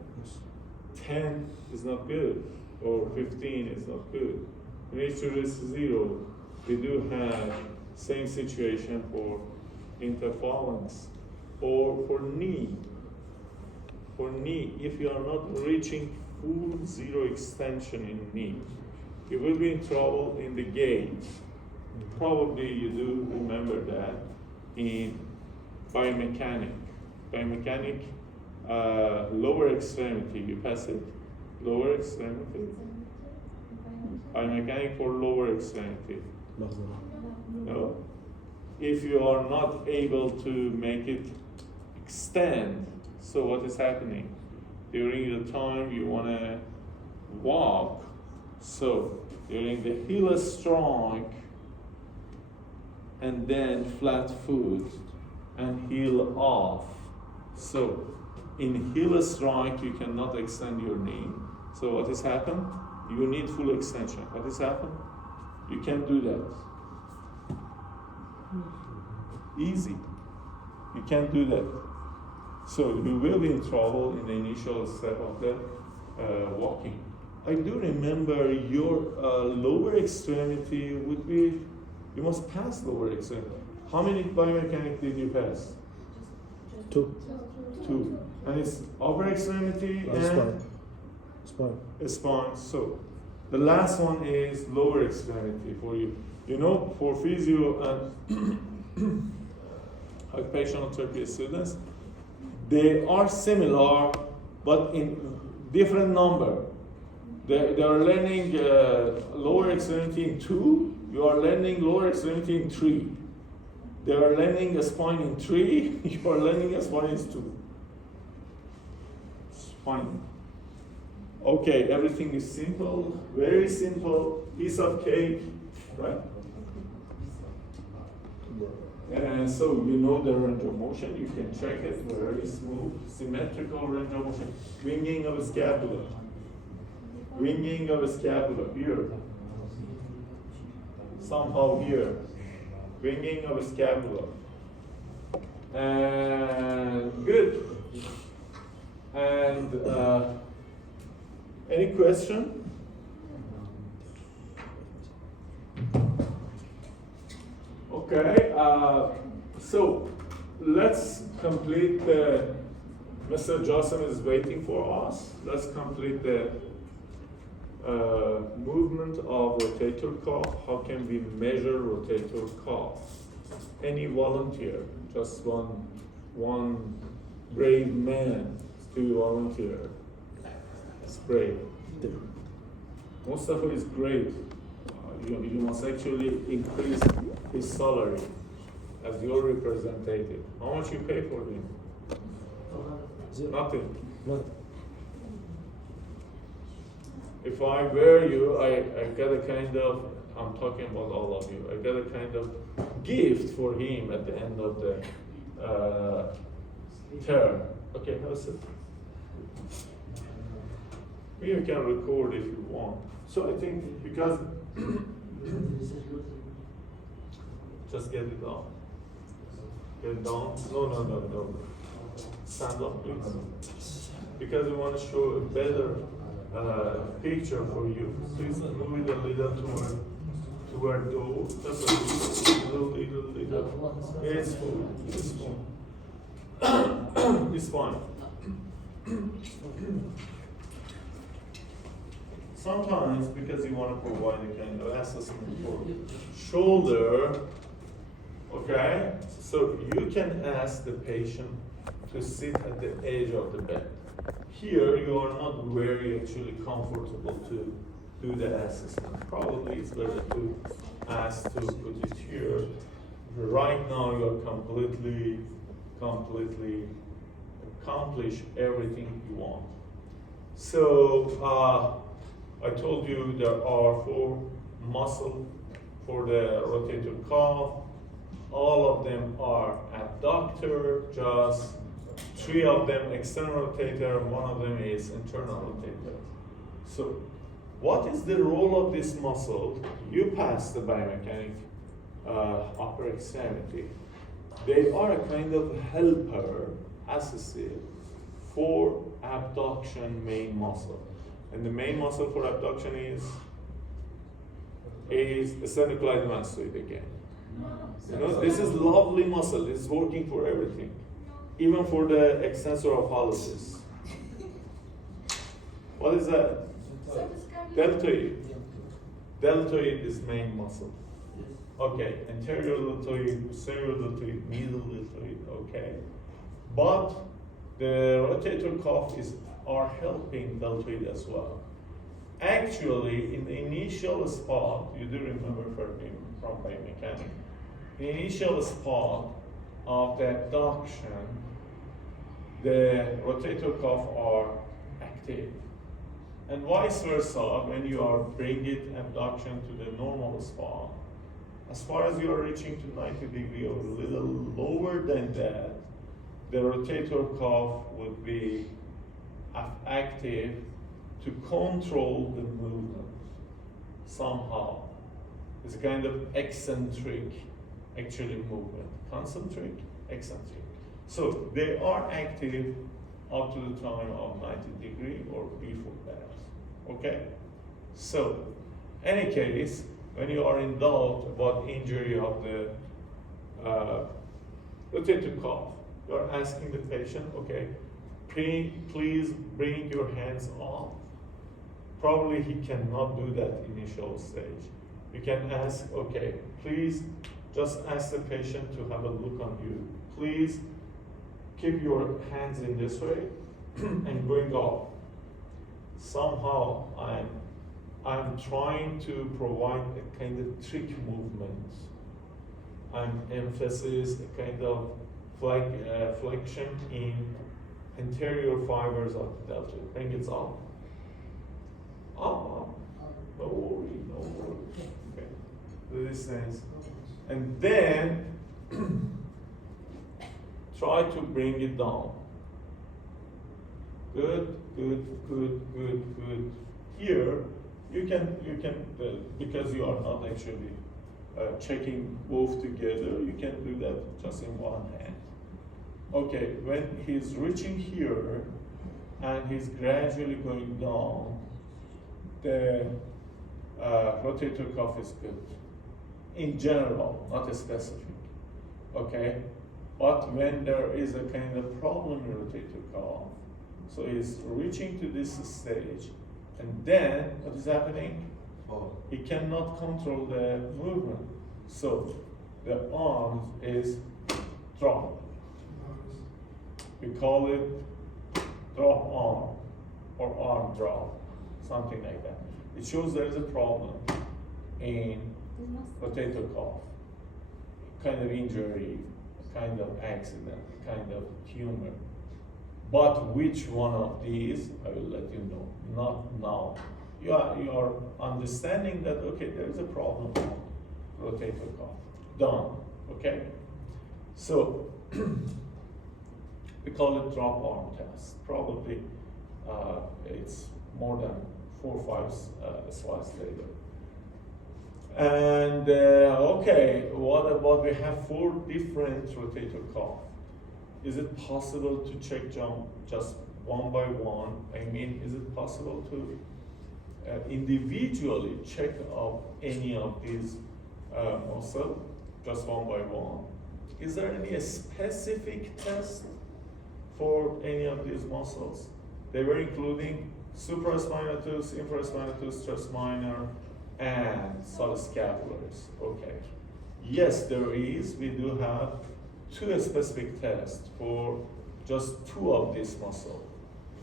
10 is not good, or 15 is not good. You need to reach 0. We do have same situation for interphalanx or for knee. For knee, if you are not reaching full zero extension in knee, you will be in trouble in the gait. Probably you do remember that in biomechanic. Biomechanic, lower extremity, you pass it? Lower extremity? Biomechanic for lower extremity. No? If you are not able to make it extend, so what is happening? During the time you want to walk, so during the heel strike and then flat foot and heel off. So in heel strike you cannot extend your knee. So what has happened? You need full extension. What has happened? You can't do that. Easy. You can't do that. So you will be in trouble in the initial step of the walking. I do remember your lower extremity would be, you must pass lower extremity. How many biomechanic did you pass? 2. 2. And it's upper extremity and Spine. spine. So the last one is lower extremity for you. You know, for physio and occupational therapy students, they are similar, but in different number. They are learning lower extremity in 2. You are learning lower extremity in 3. They are learning a spine in 3. You are learning a spine in 2. Spine. Okay, everything is simple, very simple, piece of cake, right? And so you know the range of motion, you can check it, very smooth, symmetrical range of motion. Winging of scapula. Winging of scapula, here. Somehow here. Winging of scapula. And good. And any question? Okay, so let's complete Mr. Johnson is waiting for us. Let's complete the movement of rotator cuff. How can we measure rotator cuff? Any volunteer? Just one brave man to volunteer. It's brave. Mustafa is great. You must actually increase his salary as your representative. How much you pay for him? Nothing. If I were you, I got a kind of, I'm talking about all of you, I got a kind of gift for him at the end of the term. Okay, have a sip. You can record if you want. So I think because just get it down. Get it down. No. Stand up, please. Because we want to show a better picture for you. Please move it a little toward door. Just a little. It's fine. It's fine. Sometimes, because you want to provide a kind of assessment for shoulder, okay? So you can ask the patient to sit at the edge of the bed. Here, you are not very actually comfortable to do the assessment. Probably it's better to ask to put it here. Right now, you are completely accomplish everything you want. So, I told you there are 4 muscles for the rotator cuff. All of them are abductor, just 3 of them external rotator, 1 of them is internal rotator. So what is the role of this muscle? You pass the biomechanic upper extremity. They are a kind of helper, associate for abduction main muscle. And the main muscle for abduction is sternocleidomastoid again. You know, this is lovely muscle. It's working for everything, even for the extensor of hallucis. What is that? Subscapularis. Deltoid. Deltoid is main muscle. Okay, anterior deltoid, posterior deltoid, middle deltoid, okay. But the rotator cuff are helping deltoid as well. Actually, in the initial spot, you do remember from biomechanics, the initial spot of the abduction, the rotator cuff are active. And vice versa, when you are bringing abduction to the normal spot, as far as you are reaching to 90 degrees or a little lower than that, the rotator cuff would be active to control the movement somehow. It's a kind of eccentric, actually, movement. Concentric, eccentric. So they are active up to the time of 90 degrees or before that. Okay? So, any case, when you are in doubt about injury of the rotator cuff, you are asking the patient, okay, please bring your hands up. Probably he cannot do that initial stage. You can ask, okay, please just ask the patient to have a look on you. Please keep your hands in this way and going up. Somehow I'm trying to provide a kind of trick movement. I'm emphasis a kind of flexion in anterior fibers of the deltoid. Bring it up. Up. No worry, no worry. Okay. Do this sense. And then try to bring it down. Good. Here, you can because you are not actually checking both together, you can do that just in one hand. Okay, when he's reaching here and he's gradually going down, the rotator cuff is good. In general, not specific. Okay? But when there is a kind of problem in rotator cuff, so he's reaching to this stage, and then what is happening? He cannot control the movement. So the arm is dropped. We call it drop arm or arm drop, something like that. It shows there is a problem in rotator cuff, kind of injury, kind of accident, kind of tumor. But which one of these, I will let you know, not now. You are understanding that, okay, there is a problem on rotator cuff. Done, okay? So, we call it drop arm test. Probably it's more than 4 or 5 slides later. And okay, what about we have 4 different rotator cuff? Is it possible to check just one by one? I mean, is it possible to individually check out any of these muscles, just one by one? Is there any specific test for any of these muscles? They were including supraspinatus, infraspinatus, tres minor, and subscapularis. Okay. Yes, there is. We do have 2 specific tests for just 2 of these muscles.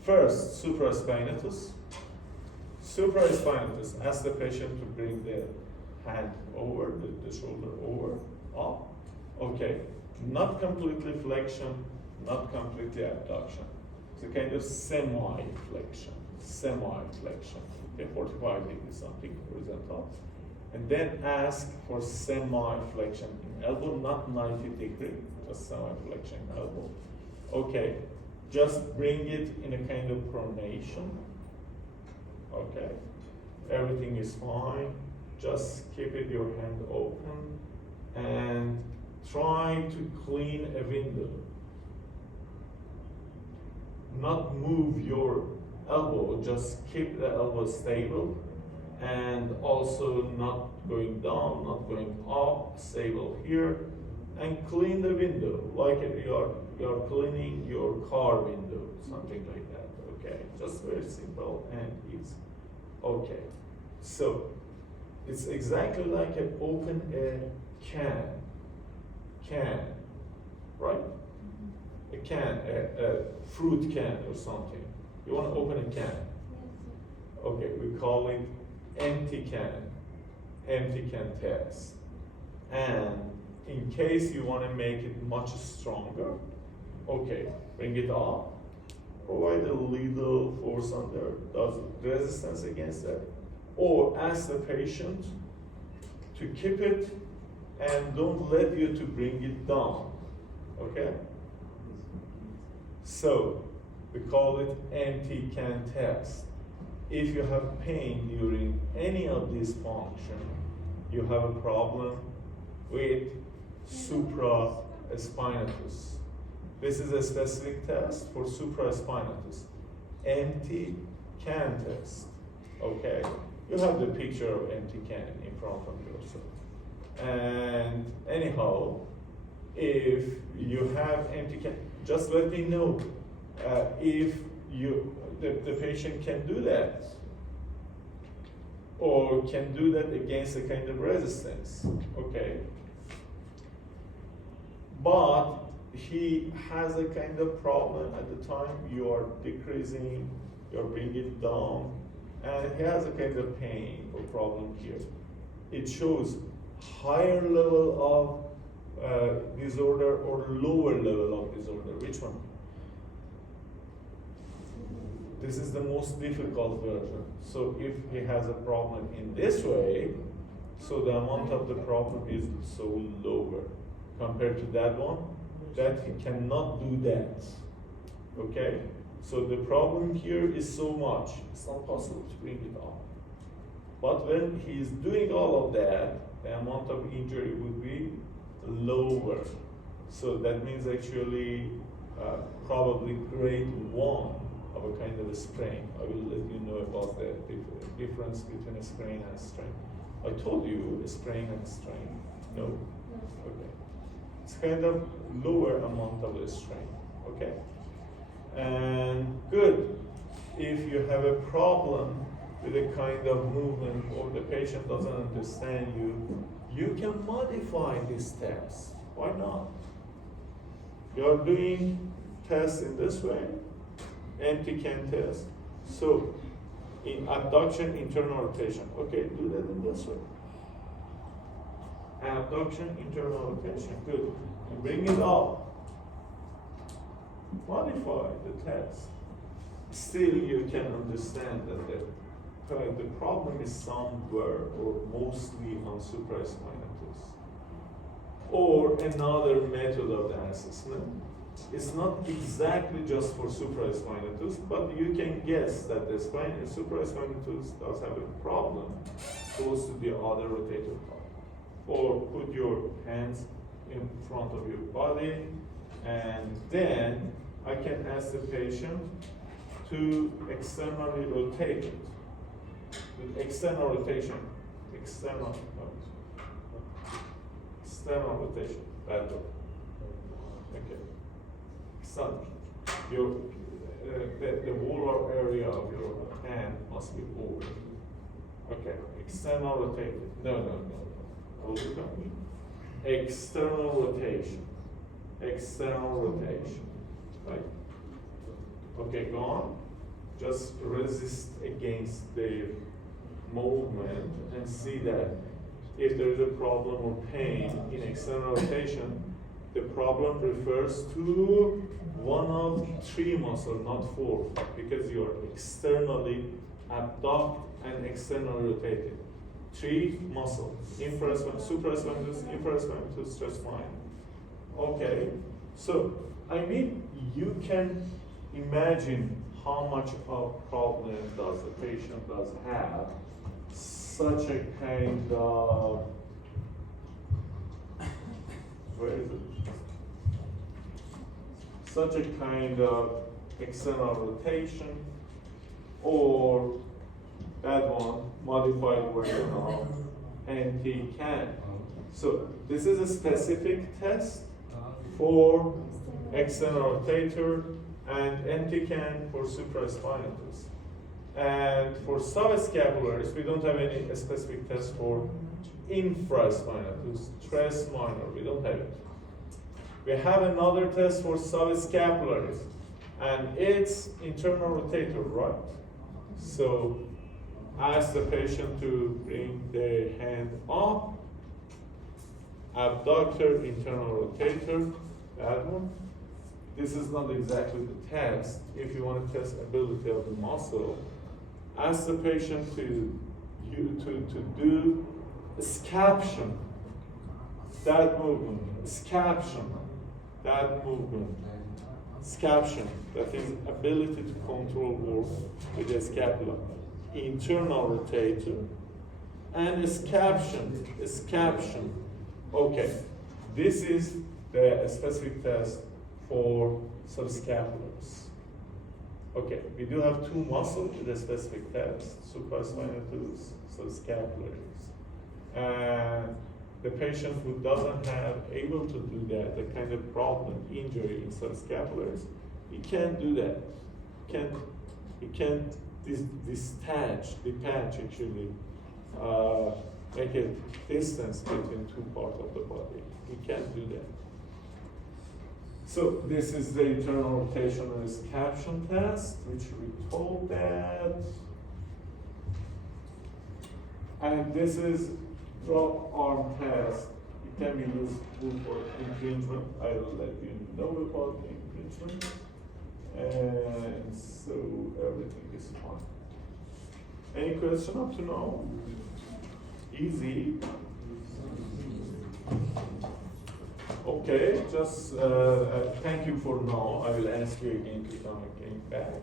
First, supraspinatus. Supraspinatus, ask the patient to bring the hand over, the shoulder over, up. Okay, not completely flexion, not completely abduction. It's a kind of semi-flexion. Okay, 45 degrees, something horizontal. And then ask for semi-flexion in elbow, not 90 degree, just semi-flexion in elbow. Okay, just bring it in a kind of pronation. Okay, everything is fine. Just keep it your hand open and try to clean a window. Not move your elbow, just keep the elbow stable and also not going down, not going up, stable here, and clean the window like you are cleaning your car window, something like that, Okay, just very simple and easy. Okay, so it's exactly like an open a can, right? A can, a fruit can or something. You want to open a can. Okay, we call it empty can test. And in case you want to make it much stronger, okay, bring it up, provide a little force on there, does resistance against that, or ask the patient to keep it and don't let you to bring it down, okay? So, we call it empty can test. If you have pain during any of these functions, you have a problem with supraspinatus. This is a specific test for supraspinatus. Empty can test, okay? You have the picture of empty can in front of yourself. And anyhow, if you have empty can, just let me know if the patient can do that, or can do that against a kind of resistance, okay? But he has a kind of problem at the time you are decreasing, you're bringing it down, and he has a kind of pain or problem here. It shows higher level of disorder or lower level of disorder. Which one? This is the most difficult version. So if he has a problem in this way, so the amount of the problem is so lower compared to that one, that he cannot do that, okay? So the problem here is so much, it's not possible to bring it up. But when he's doing all of that, the amount of injury would be lower. So that means actually probably grade 1 of a kind of a sprain. I will let you know about the difference between a sprain and a strain. I told you a sprain and strain. No? Okay. It's kind of lower amount of a strain. Okay? And good. If you have a problem with a kind of movement or the patient doesn't understand you, you can modify this test. Why not? You're doing tests in this way, empty can test. So in abduction, internal rotation. Okay, do that in this way. Abduction, internal rotation. Good. And bring it up. Modify the test. Still, you can understand that the problem is somewhere or mostly on supraspinatus. Or another method of the assessment. It's not exactly just for supraspinatus, but you can guess that the supraspinatus does have a problem close to the other rotator cuff. Or put your hands in front of your body, and then I can ask the patient to externally rotate it. The external rotation, external rotation, that way. Okay. So, your the volar area of your hand must be open. Okay, external rotation. No. Hold it up. External rotation. External rotation. Right? Okay, go on. Just resist against the movement and see that if there is a problem or pain in external rotation, the problem refers to one of 3 muscles, not 4, because you are externally abduct and externally rotated. 3 muscles, infraspinatus, supraspinatus, infraspinatus, spine. Okay, so I mean you can imagine how much of problem does the patient does have. Such a kind of, where is it? Such a kind of external rotation, or that one, modified version of anti-can. So this is a specific test for external rotator and NT-CAN for supraspinatus. And for subscapularis, we don't have any specific test for infraspinatus, tres minor, we don't have it. We have another test for subscapularis, and it's internal rotator, right? So ask the patient to bring their hand up, abductor, internal rotator, that one. This is not exactly the test. If you want to test ability of the muscle, ask the patient to do scaption, that movement, scaption, that movement, scaption, that is ability to control work with the scapula, internal rotator, and scaption. Okay, this is the specific test for subscapularis. Okay, we do have two muscles with a specific test, supraspinatus, subscapularis. And the patient who doesn't have able to do that, the kind of problem, injury in subscapularis, he can't do that. He can't detach actually, make a distance between two parts of the body. He can't do that. So this is the internal rotation and scaption test, which we told that. And this is drop arm test. It can be used for impingement. I will let you know about impingement. And so everything is fine. Any question up to now? Easy. Okay, just thank you for now. I will ask you again to come again back.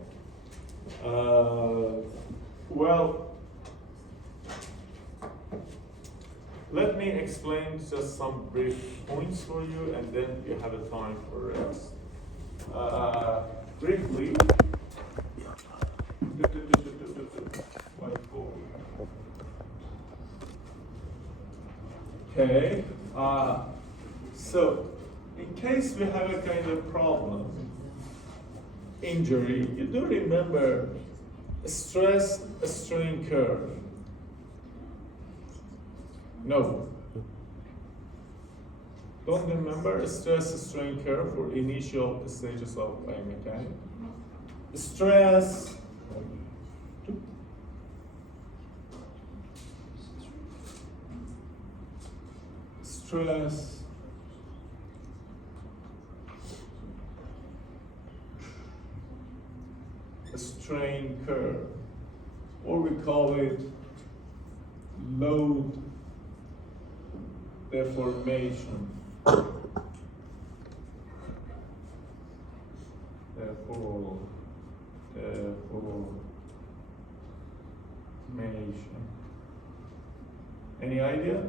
Well, let me explain just some brief points for you, and then you have a time for rest. Briefly. Okay. So, in case we have a kind of problem, injury, you do remember stress strain curve. No. Don't remember stress strain curve for initial stages of biomechanics. Stress. Strain curve, or we call it load deformation. Deformation. Any idea?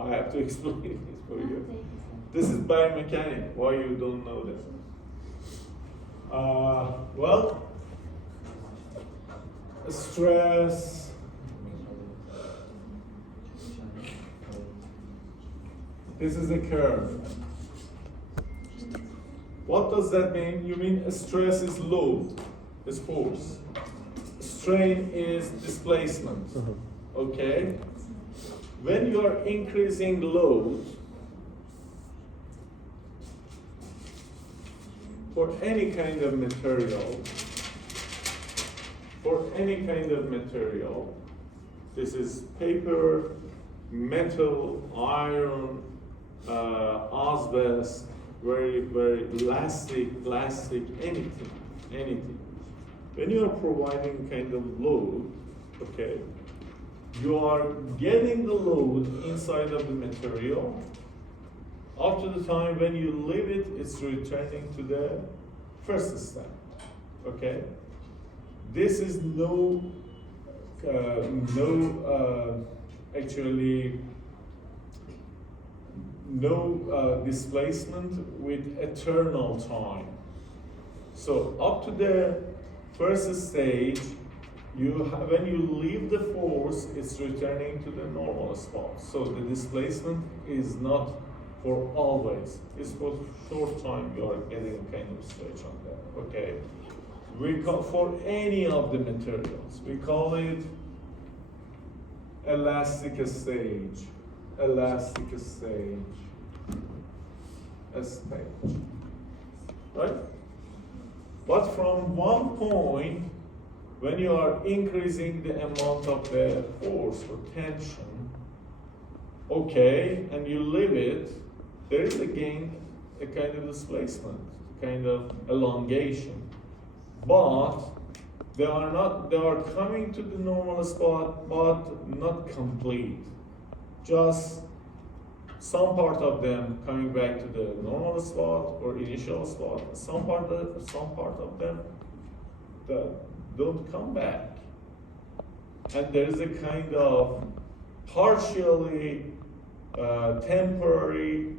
I have to explain it for you. This is biomechanics. Why you don't know that? Well, stress. This is a curve. What does that mean? You mean stress is load, is force. Strain is displacement. Okay? When you are increasing load for any kind of material, this is paper, metal, iron, asbestos, very elastic, anything. When you are providing kind of load, okay, you are getting the load inside of the material. Up to the time when you leave it, it's returning to the first step. Okay? This is no displacement with eternal time. So up to the first stage, when you leave the force, it's returning to the normal spot. So the displacement is not for always. It's for short time you are getting kind of stretch on that. Okay. We call for any of the materials. We call it elastic stage. Elastic stage. A stage. Right? But from one point, when you are increasing the amount of the force or tension, okay, and you leave it, there is again a kind of displacement, kind of elongation. But they are coming to the normal spot, but not complete. Just some part of them coming back to the normal spot or initial spot, some part of them that don't come back. And there is a kind of partially temporary,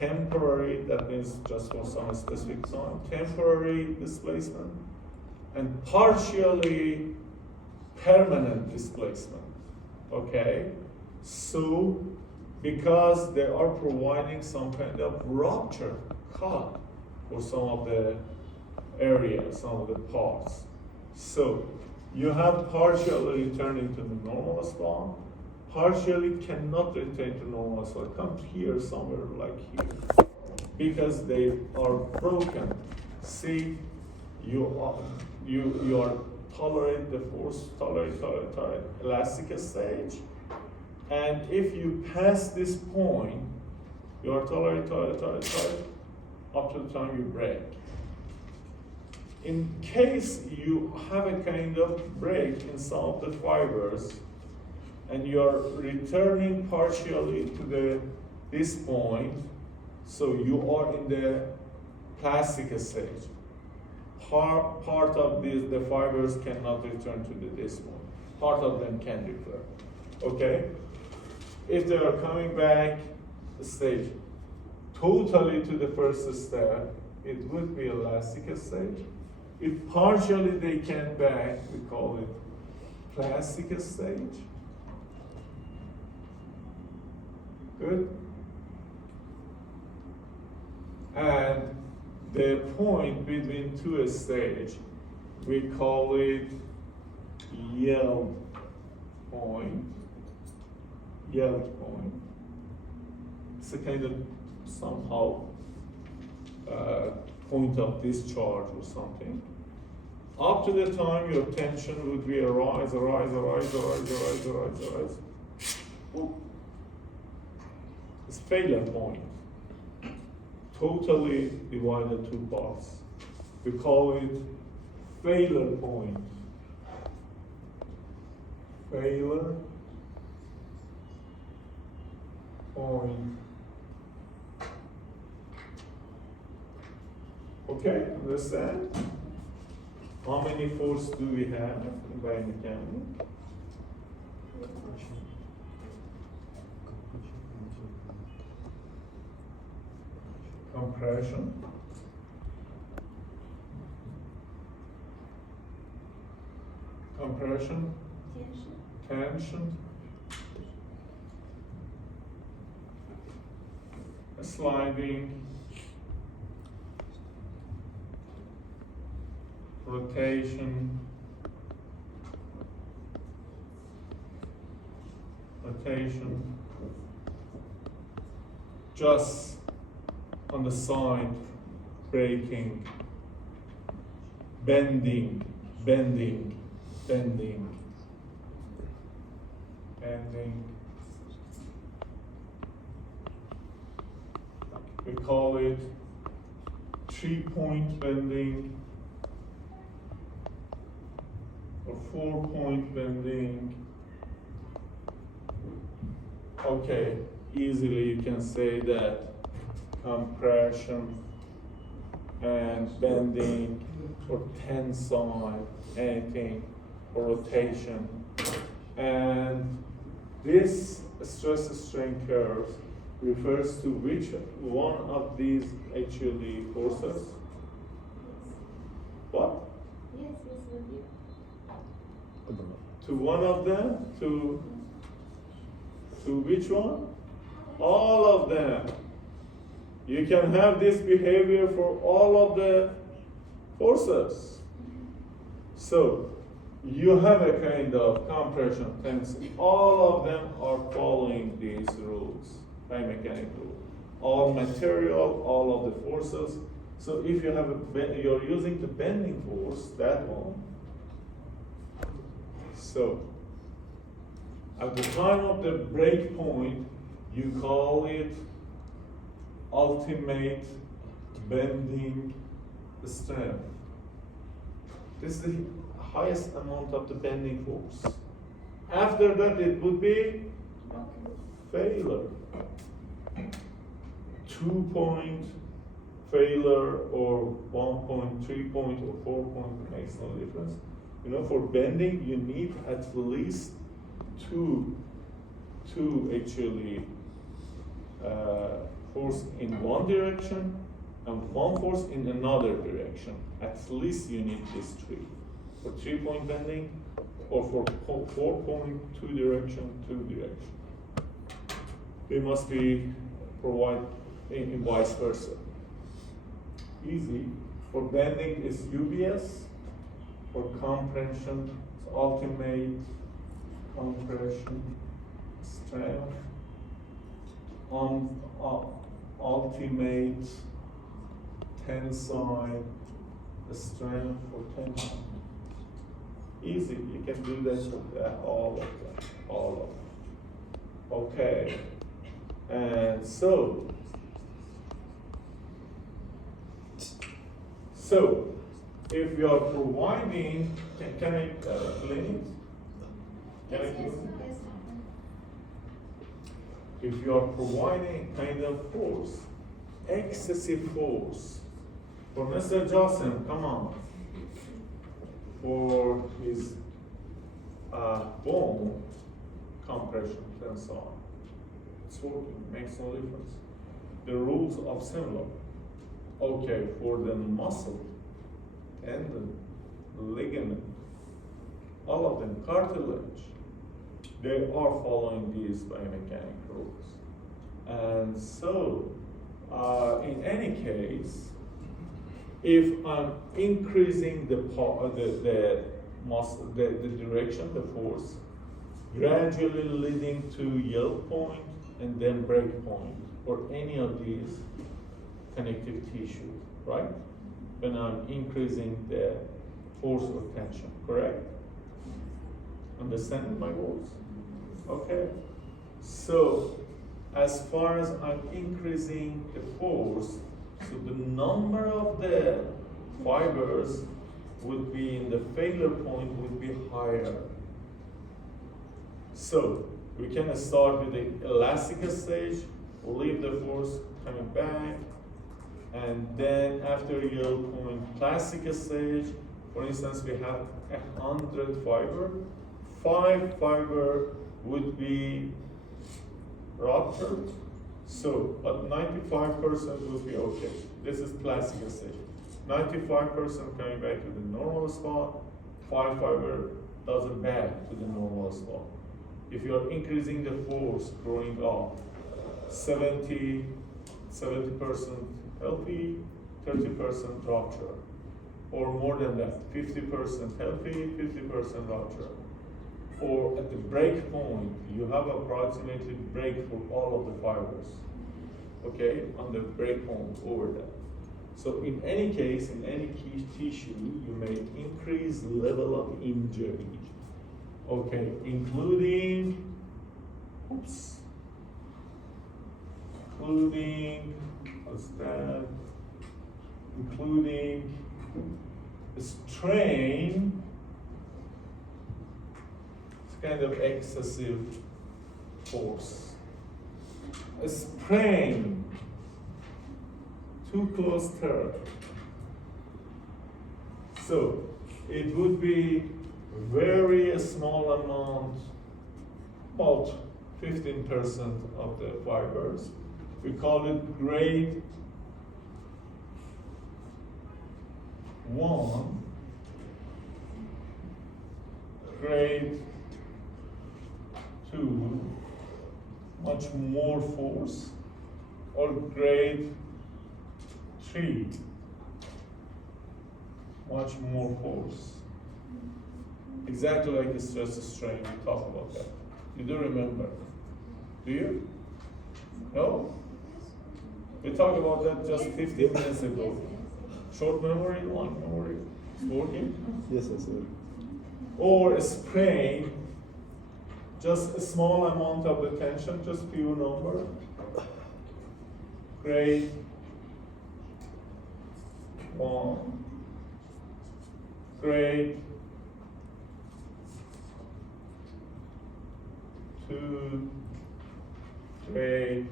that means just for some specific time, temporary displacement, and partially permanent displacement. Okay? So, because they are providing some kind of rupture cut for some of the areas, some of the parts. So, you have partially returning to the normal spot, partially cannot return to normal spot, come here somewhere like here, because they are broken. See, you are tolerate the force, tolerate elastic stage, and if you pass this point, you are tolerate up to the time you break. In case you have a kind of break in some of the fibers, and you are returning partially to this point, so you are in the plastic stage. Part of the fibers cannot return to this point. Part of them can return. Okay? If they are coming back the stage totally to the first step, it would be elastic stage. If partially they can back, we call it plastic stage. Good? And the point between two stages, we call it yield point. Yield point. It's a kind of somehow point of discharge or something. Up to the time your tension would be arise. It's failure point. Totally divided two parts. We call it failure point. Failure point. Okay, understand? How many force do we have in biomechanics? Compression. Compression. Tension. Sliding. Rotation. Just on the side, breaking, bending. We call it 3-point bending or 4-point bending. Okay, easily you can say that compression and bending or tensile, anything, or rotation. And this stress strain curve refers to which one of these actually forces? What? Yes, with you. To one of them? To which one? All of them. You can have this behavior for all of the forces. So you have a kind of compression tendency. All of them are following these rules, biomechanical rule. All material, all of the forces. So if you have you're using the bending force, that one. So at the time of the break point, you call it ultimate bending strength. This is the highest amount of the bending force. After that, it would be failure. 2-point failure or 1 point, 3 point, or 4 point makes no difference. You know, for bending, you need at least two actually force in one direction and one force in another direction. At least you need these three. For 3-point bending, or for 4-point, 2 direction, 2 direction. They must be provided in vice versa. Easy. For bending is UBS. For compression, it's ultimate compression strength. Ultimate tensile strength for tension. Easy, you can do this with all of them, all of them. Okay, and so if you are providing, can I explain it? Can I explain it? Yes. If you are providing kind of force, excessive force, for Mr. Johnson, come on, for his bone compression tensile, it's working, makes no difference. The rules are similar. Okay, for the muscle, tendon, ligament, all of them, cartilage, they are following these biomechanical rules. And so, in any case, if I'm increasing the muscle, the direction, the force, gradually leading to yield point and then break point, or any of these connective tissue, right? When I'm increasing the force or tension, correct? Understanding my words? Okay. So, as far as I'm increasing the force, so the number of the fibers would be in the failure point would be higher. So, we can start with the elastic stage, leave the force coming back, and then after yield point, plastic stage. For instance, we have 100 fiber. 5 fiber would be ruptured. So, but 95% will be okay. This is plastic stage. 95% coming back to the normal spot. 5 fiber doesn't back to the normal spot. If you are increasing the force growing up, 70% healthy, 30% rupture, or more than that, 50% healthy, 50% rupture. Or at the break point, you have approximately break for all of the fibers, okay, on the break point over that. So in any case, in any key tissue, you may increase level of injury, okay, including, what's that? Including strain, it's kind of excessive force. A sprain, too close turn. So it would be very small amount, about 15% of the fibers. We call it grade 1 grade 2 much more force, or grade 3 much more force? Exactly like the stress strain, we talked about that. You do remember? Do you? No? We talked about that just 15 minutes ago. Short memory, long memory, it's working? Yes, yes, sir. Or a sprain, just a small amount of the tension, just few number. Grade 1, grade 2, grade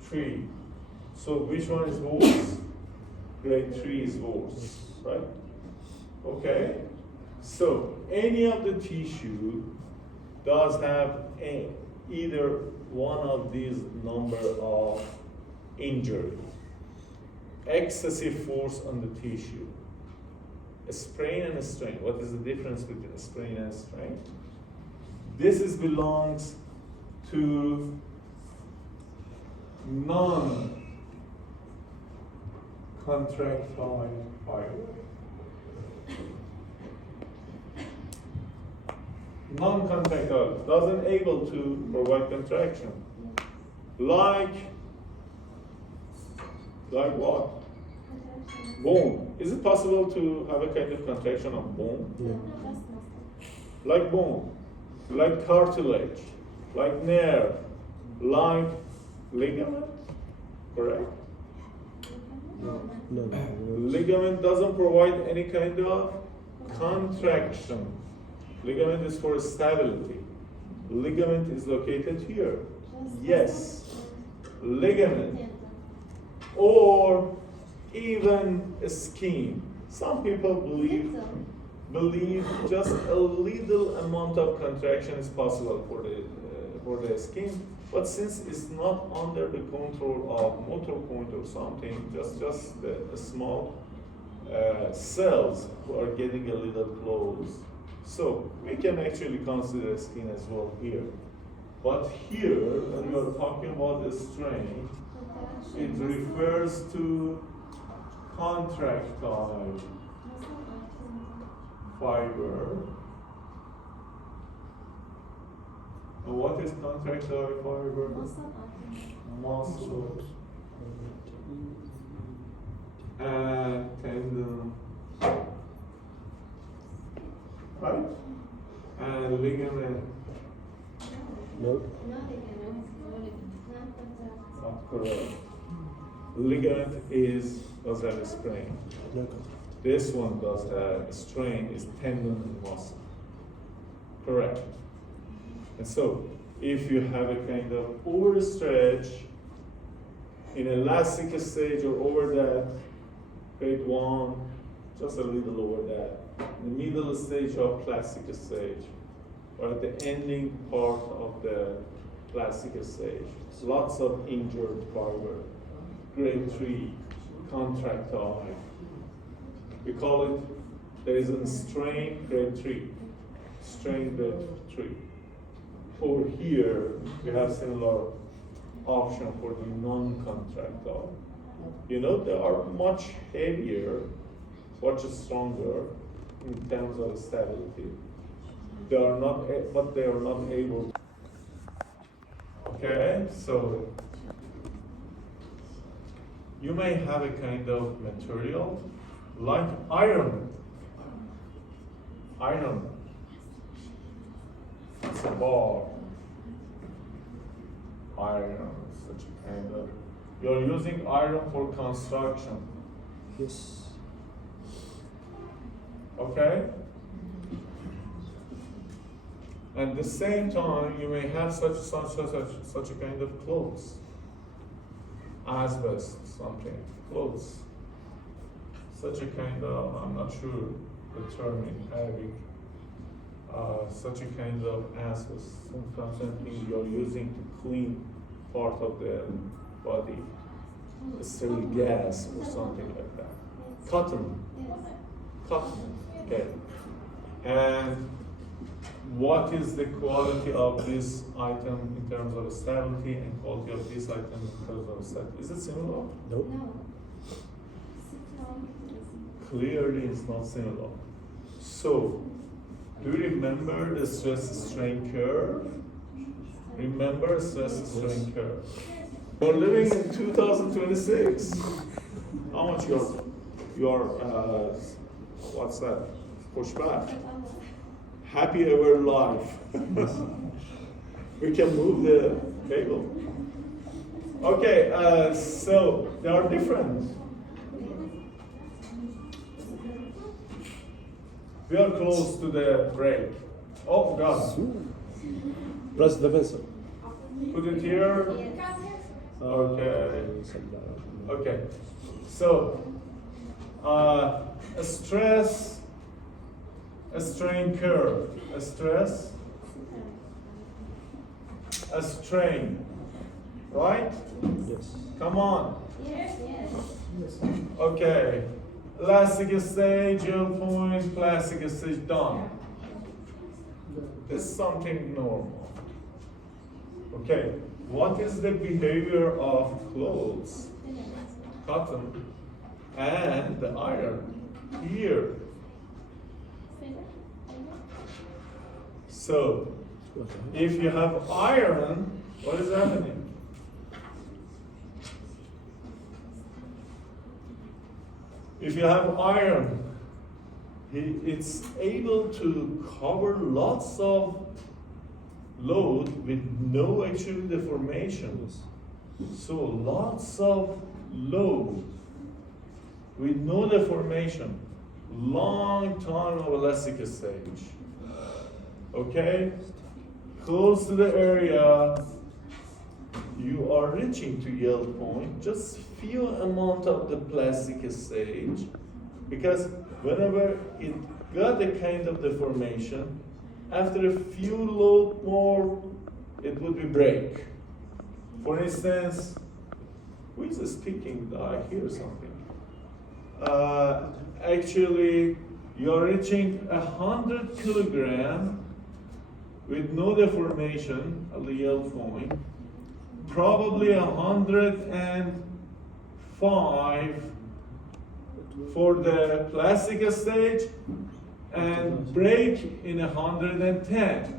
3. So which one is worse? Grade 3 is worse, right? Okay. So any of the tissue does have either one of these number of injury. Excessive force on the tissue. A sprain and a strain. What is the difference between a sprain and a strain? This belongs to non-contractile fiber. Non-contractile, doesn't able to provide contraction. Like what? Bone. Is it possible to have a kind of contraction of bone? No, that's not. Like bone, like cartilage, like nerve, like ligament, correct? No. Ligament doesn't provide any kind of contraction. Ligament is for stability. Ligament is located here. Yes. Ligament. Or even skin. Some people believe just a little amount of contraction is possible for the skin, but since it's not under the control of motor point or something, just the small cells who are getting a little close. So we can actually consider skin as well here. But here, when we are talking about the strain, it refers to contractile fiber. And what is contractile fiber? Muscle and tendon, right? And ligament. No. Not correct. Ligament does have a sprain. No. This one does have a strain, is tendon and muscle. Correct. And so, if you have a kind of overstretch in elastic stage or over that, grade 1, just a little over that, the middle stage of plastic stage, or at the ending part of the plastic stage, lots of injured fiber, grade 3, contractile. We call it, there is a strain grade 3, strain grade 3. Over here, we have similar option for the non-contractile. You know, they are much heavier, much stronger in terms of stability. They are not, but they are not able to. Okay, so you may have a kind of material like iron. Iron. It's a bar. Iron, such a kind of. You're using iron for construction. Yes. Okay? At the same time, you may have such a kind of clothes. Asbest, something, clothes. Such a kind of, I'm not sure the term in Arabic, such a kind of asbest, something you're using to clean part of the body, a sterile gas or something like that. Cotton. Cotton. Okay. And what is the quality of this item in terms of stability and quality of this item in terms of stability? Is it similar? Nope. No. Clearly it's not similar. So, do you remember the stress strain curve? Remember stress strain curve? We're living in 2026. How much your what's that? Pushback. Happy ever life. We can move the table. Okay, so they are different. We are close to the break. Oh God. Press the pencil. Put it here. Okay. Okay. So, a stress, a strain curve, a stress, a strain, right? Yes. Come on. Yes, yes. Okay. Elastic stage, yield point, plastic stage, done. This is something normal. Okay. What is the behavior of clothes, cotton, and the iron here? So, if you have iron, what is happening? If you have iron, it's able to cover lots of load with no actual deformation. So lots of load with no deformation, long time of elastic stage. Okay? Close to the area you are reaching to yield point, just few amount of the plastic stage, because whenever it got a kind of deformation, after a few load more, it would be break. For instance, who is speaking? I hear something. Actually, you are reaching 100 kilogram with no deformation at the yield point, probably 105 for the plastic stage, and break in 110.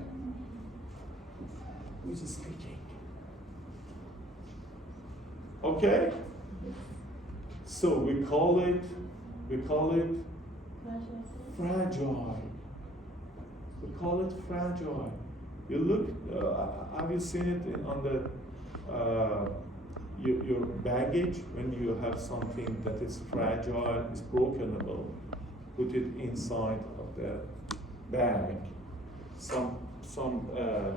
Who's speaking? Okay? So we call it fragile. We call it fragile. You look, have you seen it on the your baggage when you have something that is fragile, is brokenable? Put it inside of the bag. Some a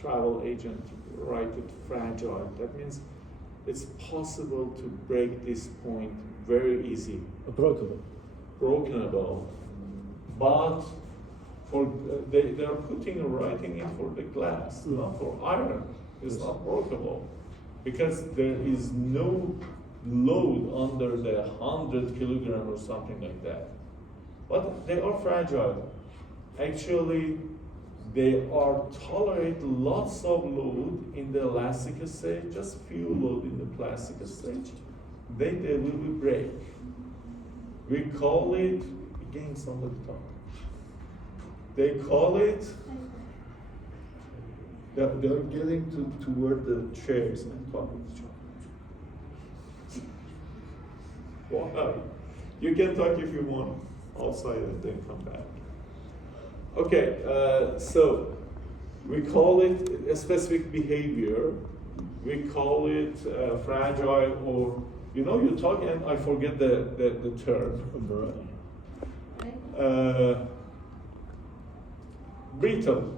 travel agent write it fragile. That means it's possible to break this point very easy. Brokenable. But for they are writing it for the glass, not for iron. It's not brokeable because there is no load under the 100 kilogram or something like that. But they are fragile. Actually, they are tolerate lots of load in the elastic stage, just few load in the plastic stage. They will be break. We call it, again somebody talk. They call it, they're getting toward the chairs and talking to each other. Why? You can talk if you want outside and then come back. Okay, so we call it a specific behavior. We call it fragile, or you talk and I forget the term. Brittle.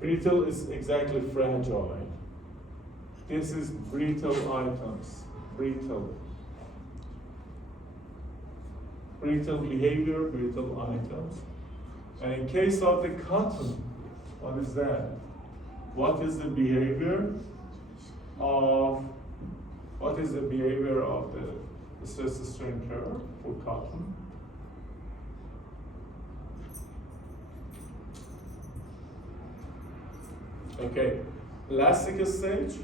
Brittle is exactly fragile. This is brittle items. Brittle behavior, brittle items. And in case of the cotton, what is that? What is the behavior? of what is the behavior of the stress strain curve for cotton? Okay, elastic stage,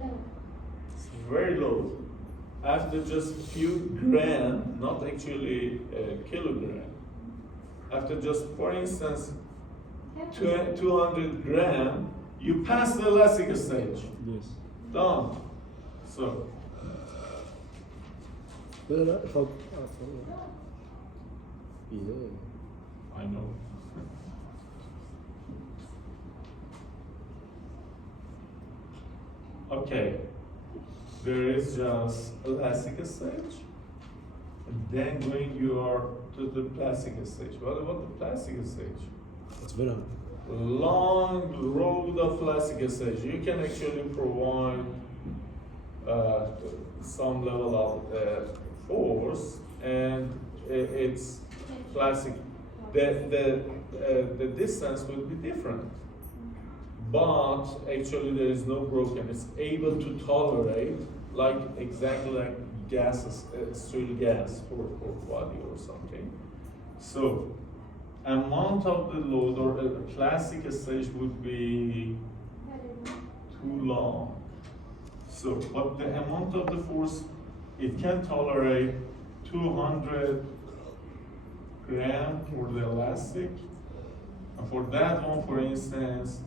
Low. it's very low. After just few gram, not actually a kilogram. After just, for instance, 200 gram, you pass the elastic stage. Yes. Done. So, لا لا لا فوق فوق. Yeah. I know. Okay, there is just elastic stage, and then when you are to the plastic stage. What about the plastic stage? It's very hard. Long road of plastic stage. You can actually provide some level of force, and it's plastic. The distance will be different, but actually there is no broken. It's able to tolerate exactly like gases, steel gas for body or something. So amount of the load or the plastic stage would be too long. So, but the amount of the force, it can tolerate 200 gram for the elastic. And for that one, for instance,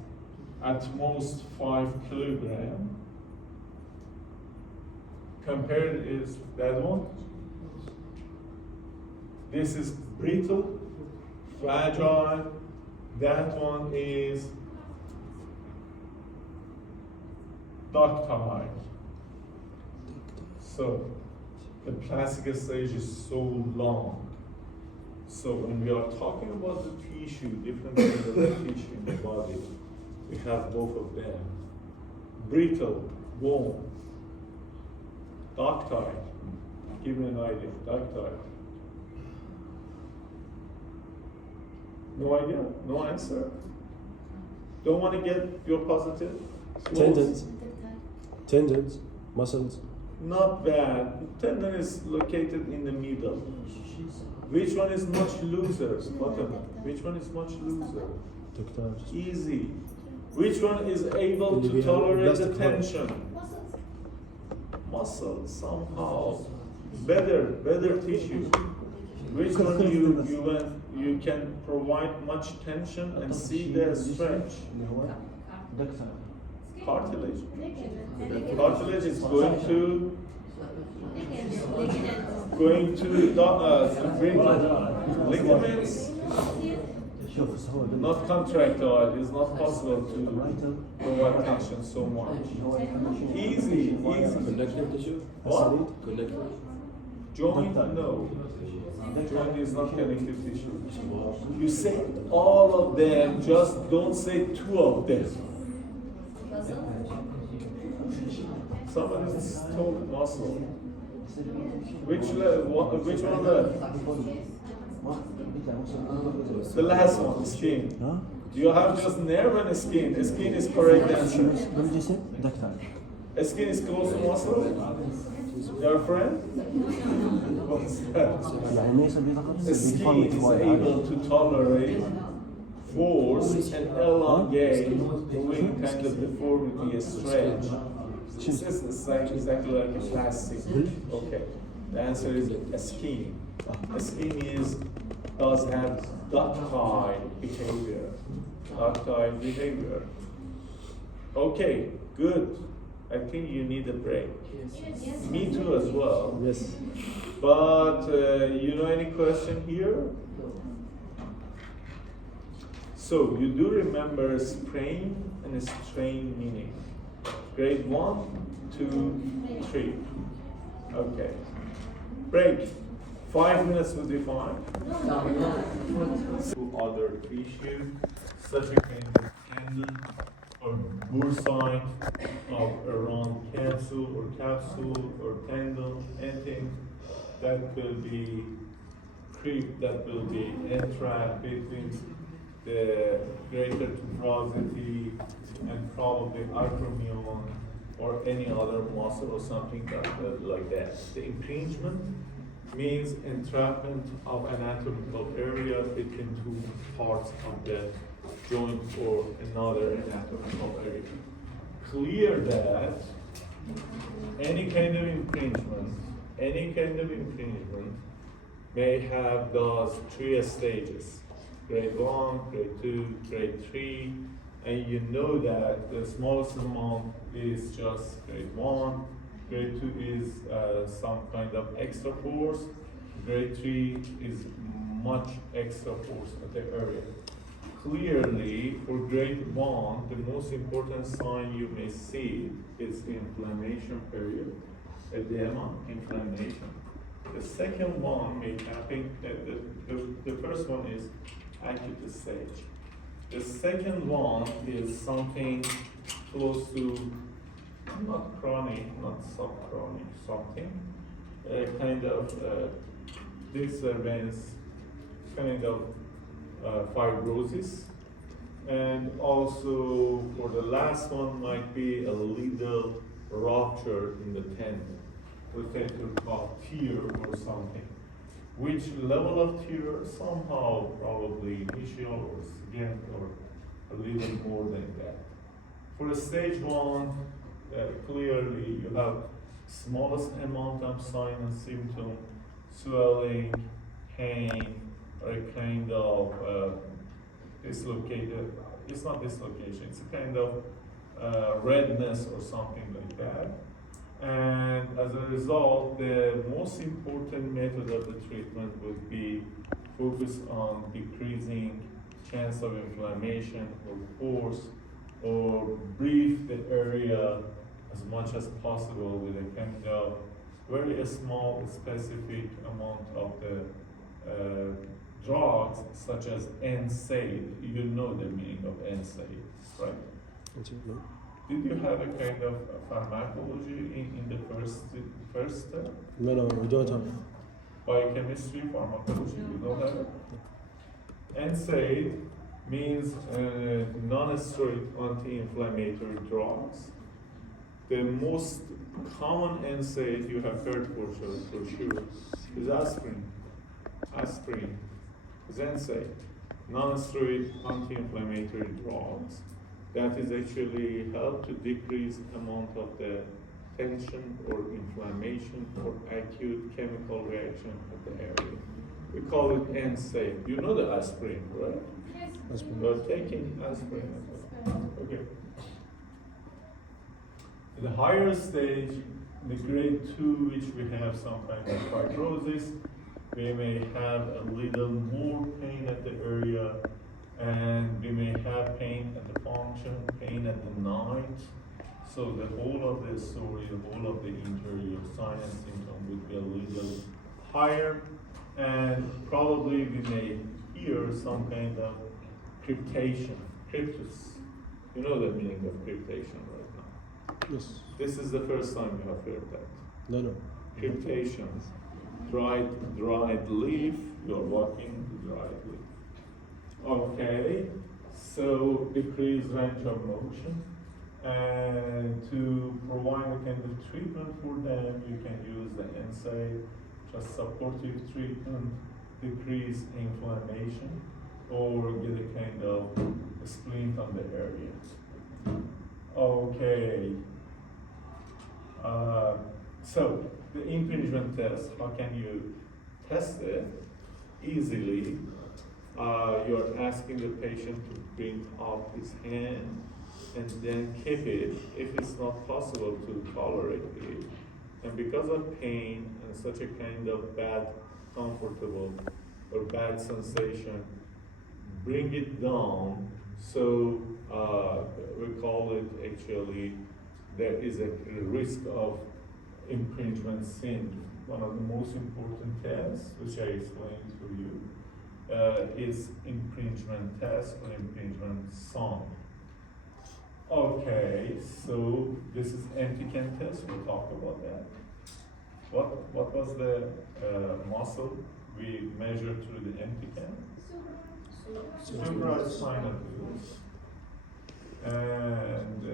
at most 5 kilogram. Compared is that one. This is brittle, fragile. That one is ductile. So the plastic stage is so long. So when we are talking about the tissue, different kinds of tissue in the body, we have both of them. Brittle, warm, ductile. Give me an idea, ductile. No idea? No answer? Don't want to get your positive? Tendons. Tendons. Muscles. Not bad. Tendon is located in the middle. Which one is much looser? Bottom. Which one is much looser? Ductile. Easy. Which one is able to Individual tolerate the elastic band. tension? Muscle somehow. Better tissue. Which one you can provide much tension and see the stretch? Cartilage. Cartilage is going to bring ligaments. Not contractile. It's not possible to provide tension so much. Easy. Connective tissue? What? Connective? Joint? No. Joint is not connective tissue. You say all of them, just don't say two of them. Somebody told muscle. Which one left? The last one, skin. Huh? You have just nerve and skin. Skin is correct answer. What did you say? Ductile. Skin is close to muscle. Your friend? What's that? يعني ما يسوي ضغط The skin is able to tolerate force and elongate doing kind of deformity, a stretch. This is the same, exactly like a plastic. Okay. The answer is a skin. A skin does have ductile behavior. Ductile behavior. Okay, good. I think you need a break. Me too as well. Yes. But you know any question here? So you do remember sprain and strain meaning. Grade 1, 2, 3. Okay. Break. 5 minutes would be fine. To other tissue, such a kind of tendon or bursite of around capsule or tendon, anything that will be creep, that will be entrapped between the greater tuberosity and probably acromion or any other muscle or something like that. The impingement means entrapment of anatomical area between two parts of the joint or another anatomical area. Clear that any kind of impingement may have those 3 stages: grade 1, grade 2, grade 3, and you know that the smallest amount is just grade 1, grade 2 is some kind of extra force, grade 3 is much extra force at the area. Clearly, for grade 1, the most important sign you may see is inflammation period, edema, inflammation. The second one may happen, the first one is acute stage. The second one is something close to, not chronic, not subchronic, something, kind of disturbance, kind of fibrosis. And also for the last one might be a little rupture in the tendon. We tend to call tear or something. Which level of tear? Somehow probably initial or second or a little more than that. For stage 1, clearly you have smallest amount of sign and symptom, swelling, pain, or a kind of dislocated, it's not dislocation, it's a kind of redness or something like that. And as a result, the most important method of the treatment would be focus on decreasing chance of inflammation or force, or brief the area as much as possible with a kind of very small specific amount of the drugs such as NSAID. You know the meaning of NSAID, right? No? Did you have a kind of pharmacology in the first step? No, we don't have. Biochemistry, pharmacology, you don't have it? NSAID means non-steroid anti-inflammatory drugs. The most common NSAID you have heard for sure is aspirin. Aspirin is NSAID, non-steroid anti-inflammatory drugs. That is actually help to decrease amount of the tension or inflammation or acute chemical reaction at the area. We call it NSAID. You know the aspirin, right? Yes. Aspirin. You're taking aspirin as well. Okay. The higher stage, the grade 2, which we have some kind of fibrosis, we may have a little more pain at the area, and we may have pain at the function, pain at the night. So the whole of the story, the whole of the injury or sign and symptom would be a little higher, and probably we may hear some kind of cryptation, cryptus. You know the meaning of cryptation right now. Yes. This is the first time you have heard that. No. Cryptation, dried leaf, you're walking the dried leaf. Okay, so decrease range of motion, and to provide a kind of treatment for them, you can use the NSAID, just supportive treatment, decrease inflammation, or get a kind of a splint on the area. Okay, so the impingement test, how can you test it? Easily. You're asking the patient to bring up his hand and then keep it if it's not possible to tolerate it. And because of pain and such a kind of bad comfortable or bad sensation, bring it down. So we call it actually, there is a risk of impingement syndrome. One of the most important tests, which I explained to you, is impingement test or impingement sign. Okay, so this is Antican test. We'll talk about that. What was the muscle we measured through the Antican? Supraspinal fluid. And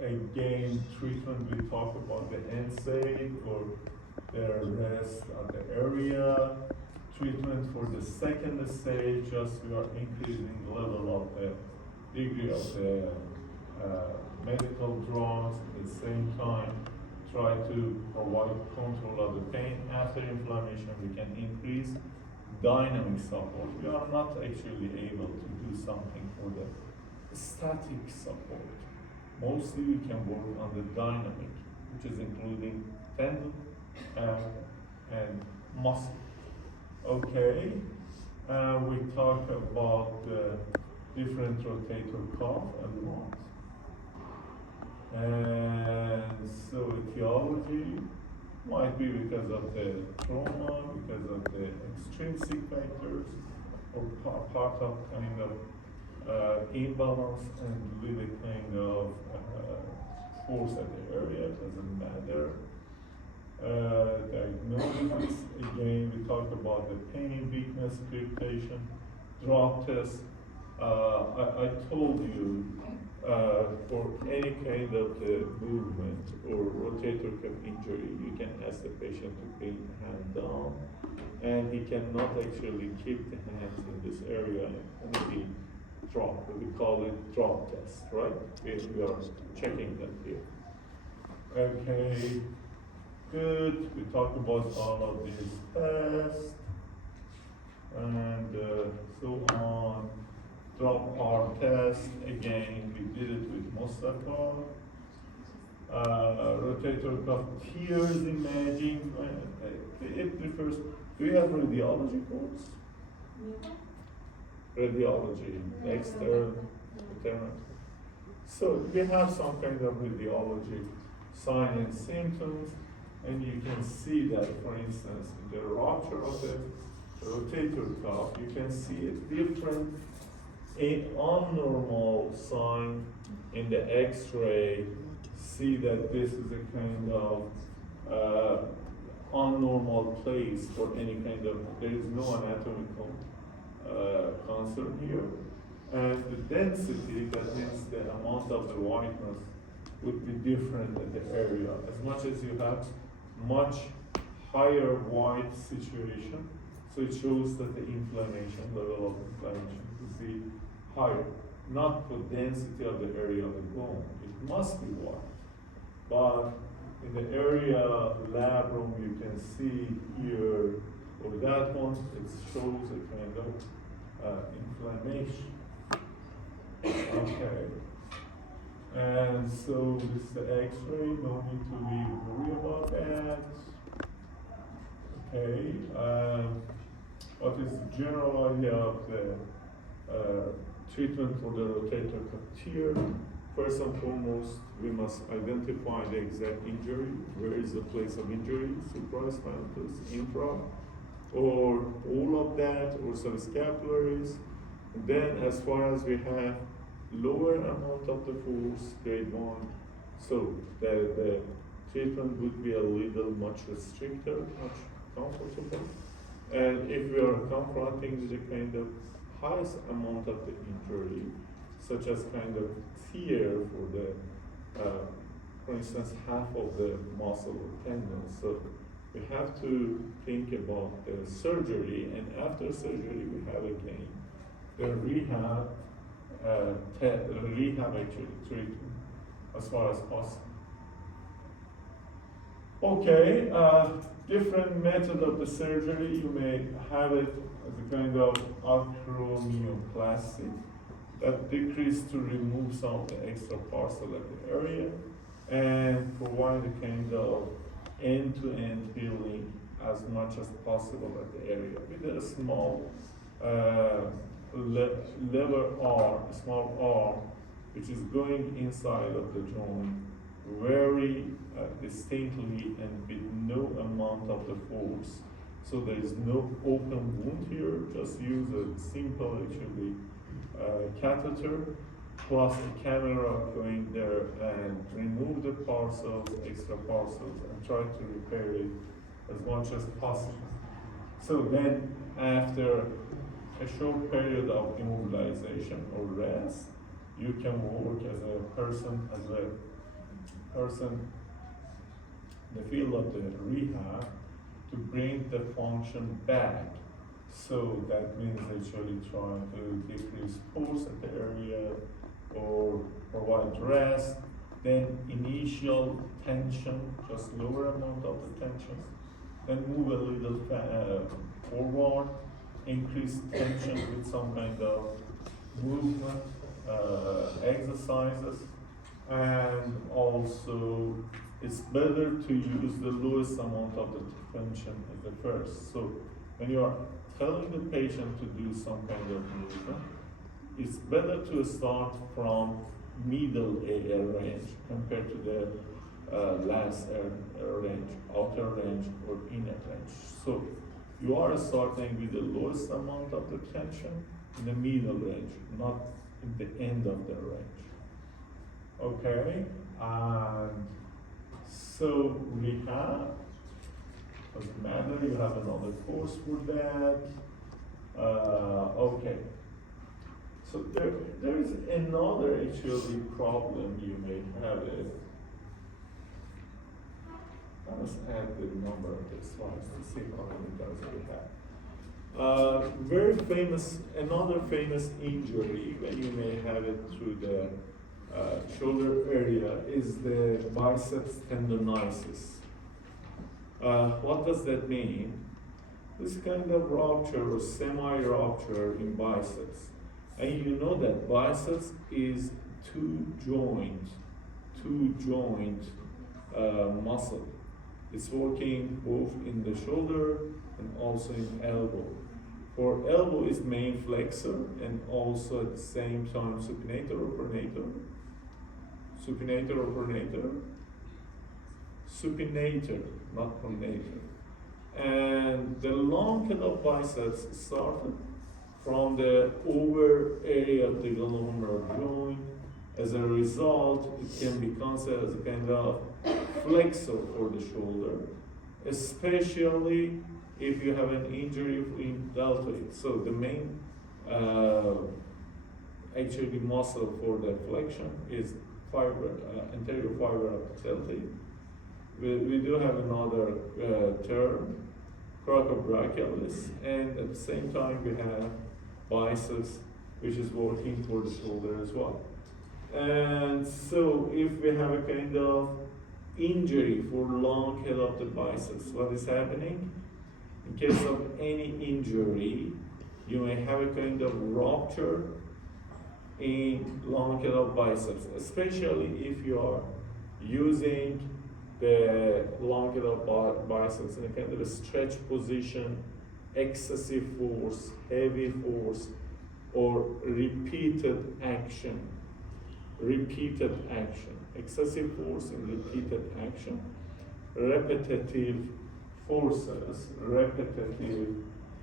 again, treatment, we talk about the NSAID or the rest of the area. Treatment for the second stage, just we are increasing the level of the degree of the medical drugs. At the same time, try to provide control of the pain. After inflammation, we can increase dynamic support. We are not actually able to do something for the static support. Mostly we can work on the dynamic, which is including tendon and muscle. Okay, we talk about the different rotator cuff and what. And so etiology might be because of the trauma, because of the extrinsic factors, or part of kind of imbalance and with a kind of force at the area, doesn't matter. Diagnosis, again, we talked about the pain, weakness, crepitation, drop test. I told you for any kind of the movement or rotator cuff injury, you can ask the patient to bring the hand down, and he cannot actually keep the hands in this area and be drop. We call it drop test, right? We are checking that here. Okay, good. We talked about all of these tests and so on. Drop arm test, again, we did it with Mustafa. Rotator cuff tears imaging, it refers, do you have radiology course? Radiology, external, internal. So we have some kind of radiology sign and symptoms, and you can see that, for instance, in the rupture of the rotator cuff, you can see a different, a abnormal sign in the X-ray. See that this is a kind of abnormal place for any kind of, there is no anatomical concern here. And the density, that means the amount of the whiteness, would be different in the area. As much as you have much higher white situation, so it shows that the inflammation, level of inflammation would be higher. Not the density of the area of the bone. It must be white. But in the area labrum, you can see here, or that one, it shows a kind of inflammation. Okay. And so this is the X-ray, no need to be worried about that. Okay. What is the general idea of the treatment for the rotator cuff tear? First and foremost, we must identify the exact injury. Where is the place of injury? Supraspinatus, infra, or all of that, or subscapularis. Then, as far as we have lower amount of the force, grade 1, so the treatment would be a little much restricted, much comfortable. And if we are confronting the kind of highest amount of the injury, such as kind of tear for the, for instance, half of the muscle or tendon, so we have to think about the surgery, and after surgery we have again the rehab, actually treatment as far as possible. Okay, different method of the surgery. You may have it as a kind of acromioplasty that decrease to remove some of the extra parcel of the area and provide a kind of end-to-end healing as much as possible at the area with a small lever arm, small arm, which is going inside of the joint very distinctly and with no amount of the force. So there is no open wound here, just use a simple actually catheter plus a camera going there and remove the parcels, extra parcels, and try to repair it as much as possible. So then after a short period of immobilization or rest, you can work as a person in the field of the rehab to bring the function back. So that means actually trying to decrease force at the area or provide rest, then initial tension, just lower amount of the tension, then move a little forward, increase tension with some kind of movement, exercises, and also it's better to use the lowest amount of the tension at the first. So when you are telling the patient to do some kind of movement, it's better to start from middle air range compared to the last air range, outer range or inner range. So you are starting with the lowest amount of the tension in the middle range, not in the end of the range. Okay, and so rehab, doesn't matter, you have another course for that. Okay. So there is another actually problem you may have it. Let's add the number of the slides to see how many does we have. Very famous, another famous injury when you may have it through the shoulder area is the biceps tendonitis. What does that mean? This kind of rupture or semi-rupture in biceps. And you know that biceps is two joint muscle. It's working both in the shoulder and also in elbow. For elbow is main flexor and also at the same time supinator or pronator. Supinator or pronator? Supinator, not pronator. And the long head of biceps started from the over area of the glenohumeral joint. As a result, it can be considered as a kind of flexor for the shoulder, especially if you have an injury in deltoid. So the main actually muscle for the flexion is anterior fiber of the deltoid. We do have another term, coracobrachialis, and at the same time we have biceps, which is working for the shoulder as well. And so if we have a kind of injury for long head of the biceps, what is happening? In case of any injury, you may have a kind of rupture in long head of biceps, especially if you are using the long head of biceps in a kind of a stretch position, excessive force, heavy force, or repeated action, excessive force and repeated action, repetitive forces, repetitive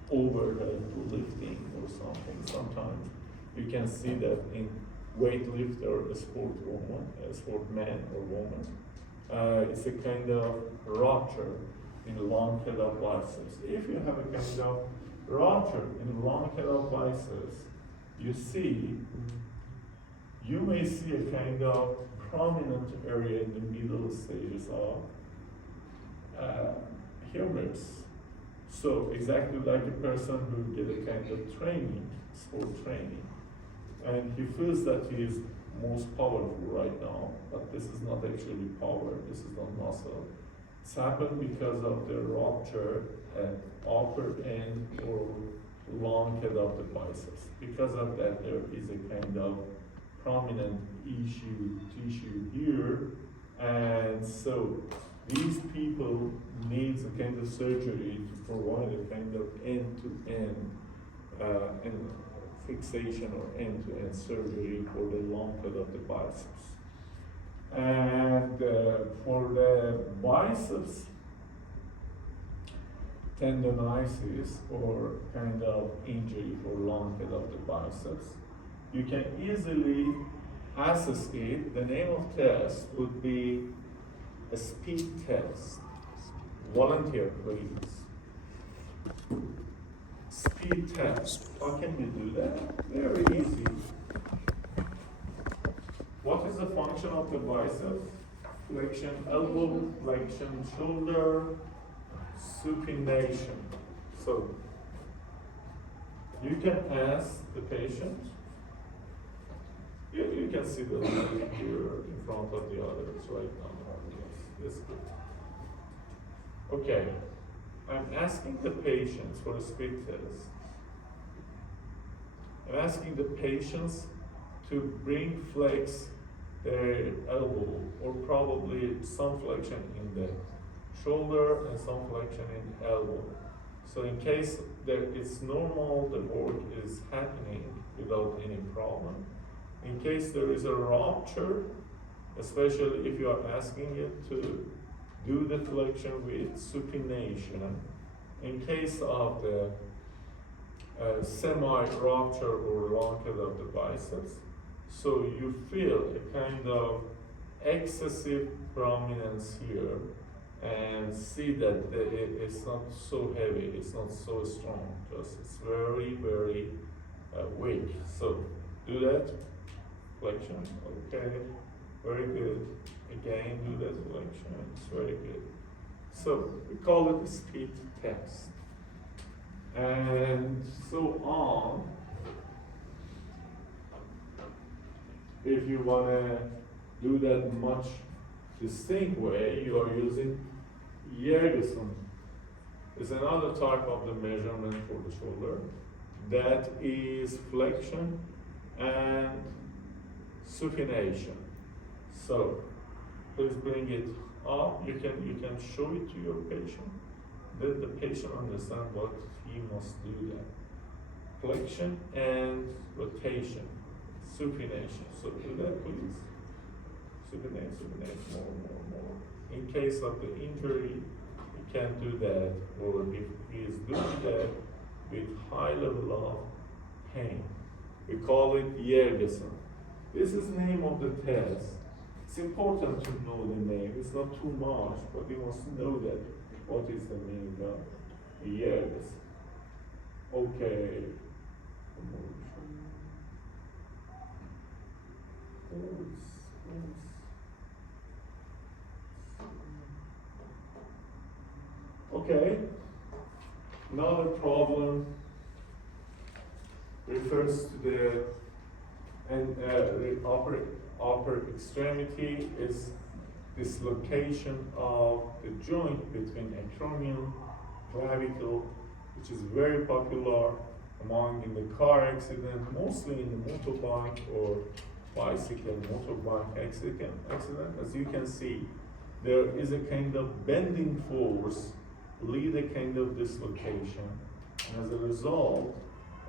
overhead lifting or something. Sometimes you can see that in weightlifter, a sport man or woman. It's a kind of rupture in long head of biceps. If you have a kind of rupture in long head of biceps, you may see a kind of prominent area in the middle stages of humerus. So exactly like a person who did a kind of training, sport training, and he feels that he is most powerful right now, but this is not actually power, this is not muscle. It's happened because of the rupture at upper end or long head of the biceps. Because of that, there is a kind of prominent tissue here, and so these people need a kind of surgery to provide a kind of end-to-end and fixation or end-to-end surgery for the long head of the biceps. And for the biceps tendonitis or kind of injury for long head of the biceps, you can easily assess it. The name of test would be a speed test. Volunteer, please. Speed test. How can we do that? Very easy. function of the biceps, flexion elbow, flexion shoulder, supination. So you can ask the patient, you can see the line here in front of the others right now. Yes, that's good. Okay, I'm asking the patients for a speed test. I'm asking the patients to bring flex their elbow, or probably some flexion in the shoulder and some flexion in elbow. So in case that it's normal, the work is happening without any problem. In case there is a rupture, especially if you are asking it to do the flexion with supination, in case of the semi-rupture or lockage of the biceps, so you feel a kind of excessive prominence here, and see that it's not so heavy, it's not so strong, just it's very, very weak. So do that, flexion, okay, very good. Again, do that flexion, it's very good. So we call it a speed test. And so on. If you want to do that much distinct way, you are using Yergeson. It's another type of the measurement for the shoulder. That is flexion and supination. So please bring it up. You can show it to your patient. Let the patient understand what he must do there. Flexion and rotation, supination. So do that, please. Supinate, more. In case of the injury, you can't do that, or if he is doing that with high level of pain. We call it Yergeson. This is the name of the test. It's important to know the name. It's not too much, but you must know that. What is the meaning of Yergeson? Okay. Okay. Another problem refers to the upper extremity is dislocation of the joint between acromion, clavicle, which is very popular among in the car accident, mostly in the motorbike or bicycle motorbike accident. As you can see, there is a kind of bending force lead a kind of dislocation. And as a result,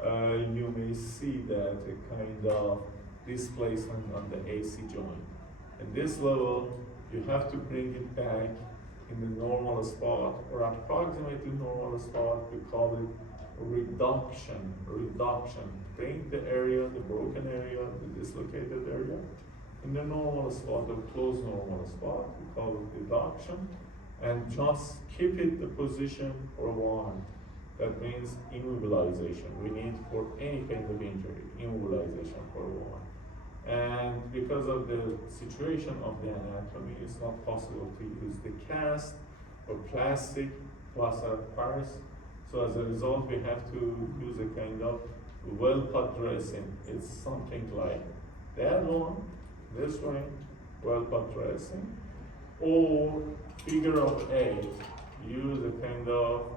you may see that a kind of displacement on the AC joint. At this level, you have to bring it back in the normal spot, or approximately normal spot. We call it reduction. Bring the area, the broken area, the dislocated area, in the normal spot, the close normal spot. We call it reduction, and just keep it the position for a while. That means immobilization. We need for any kind of injury, immobilization for a while. And because of the situation of the anatomy, it's not possible to use the cast or plastic plaster Paris. So as a result, we have to use a kind of well-cut dressing. It's something like that one, this one, well-cut dressing, or figure of 8. Use a kind of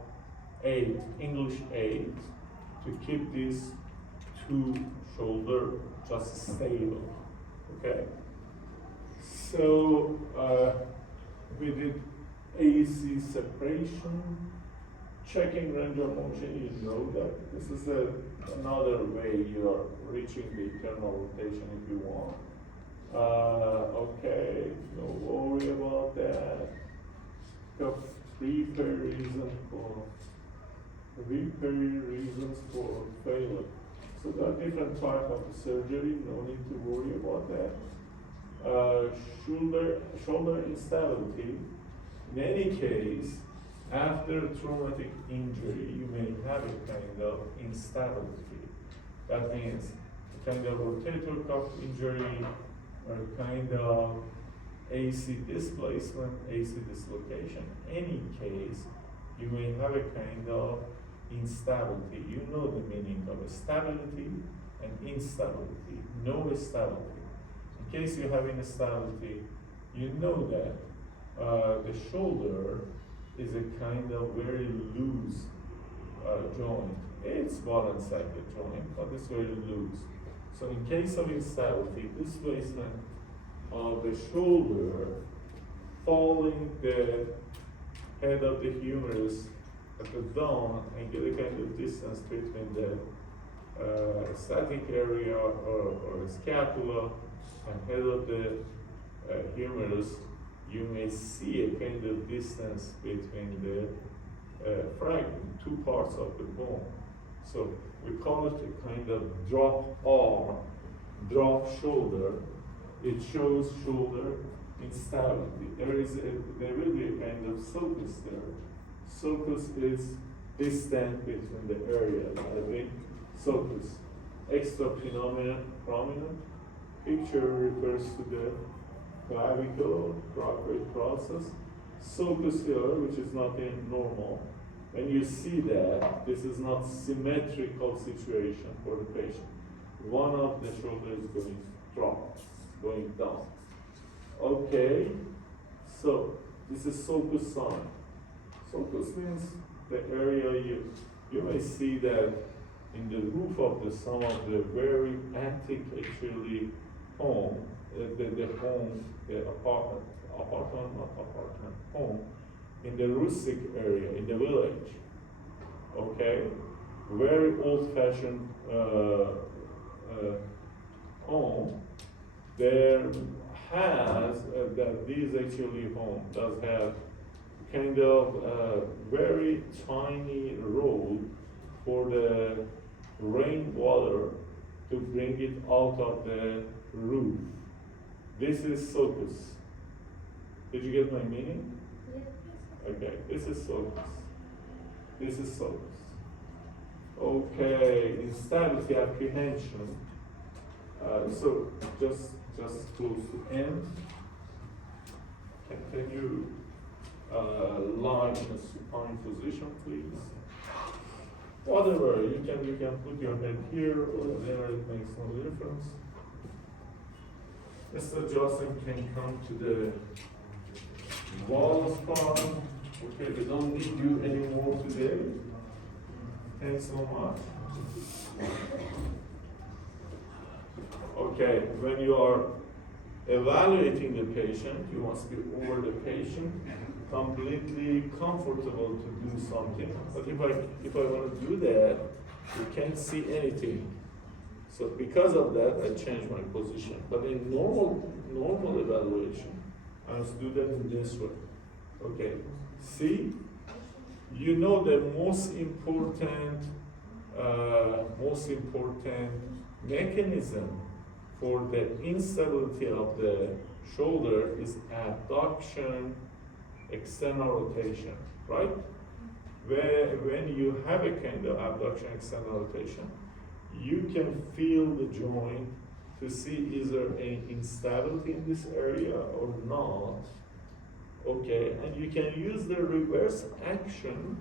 8, English 8, to keep these two shoulder just stable, okay? So we did AC separation, checking range of motion. You know that this is another way you are reaching the internal rotation if you want. Okay, no worry about that. Got three reasons for failure. So there are different types of surgery, no need to worry about that. Shoulder instability. In any case, after a traumatic injury, you may have a kind of instability. That means a kind of rotator cuff injury or kind of AC displacement, AC dislocation. Any case, you may have a kind of instability. You know the meaning of stability and instability. No stability. In case you have instability, you know that the shoulder is a kind of very loose joint. It's ball and socket joint, but it's very loose. So in case of instability, displacement of the shoulder following the head of the humerus at the down and get a kind of distance between the static area or scapula and head of the humerus, you may see a kind of distance between the fragment, two parts of the bone. So we call it a kind of drop arm, drop shoulder. It shows shoulder instability. There will be a kind of sulcus there. Sulcus is distance between the areas. I think sulcus. Extra prominent. Picture refers to the clavicle, Crockway process. Sulcus here, which is not normal. When you see that, this is not symmetrical situation for the patient. One of the shoulders is going drop, going down. Okay, so this is sulcus sign. Sulcus means the area you may see that in the roof of some of the very antique actually home, the home in the rustic area, in the village, okay? Very old-fashioned home. There has, that these actually home does have kind of very tiny road for the rainwater to bring it out of the roof. This is sulcus. Did you get my meaning? Okay, this is sulcus. This is sulcus. Okay, instability apprehension. So just close to end. Can you lie in a supine position, please? Whatever, you can put your head here or there, it makes no difference. Mr. Johnson can come to the wall spine. Okay, we don't need you anymore today. Thanks so much. Okay, when you are evaluating the patient, you must be over the patient, completely comfortable to do something. But if I want to do that, you can't see anything. So because of that, I change my position. But in normal evaluation, I must do that in this way. Okay, see, you know the most important mechanism for the instability of the shoulder is abduction, external rotation, right? When you have a kind of abduction, external rotation, you can feel the joint to see is there any instability in this area or not. Okay, and you can use the reverse action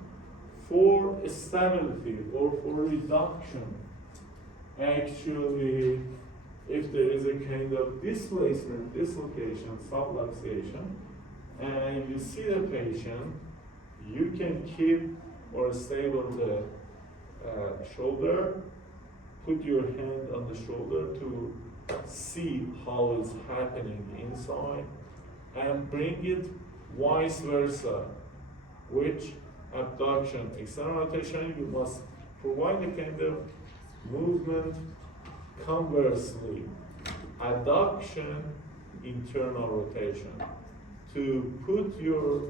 for stability or for reduction. Actually, if there is a kind of displacement, dislocation, subluxation, and you see the patient, you can keep or stable the shoulder, put your hand on the shoulder to see how it's happening inside, and bring it vice versa, which abduction, external rotation, you must provide a kind of movement conversely, adduction, internal rotation, to put your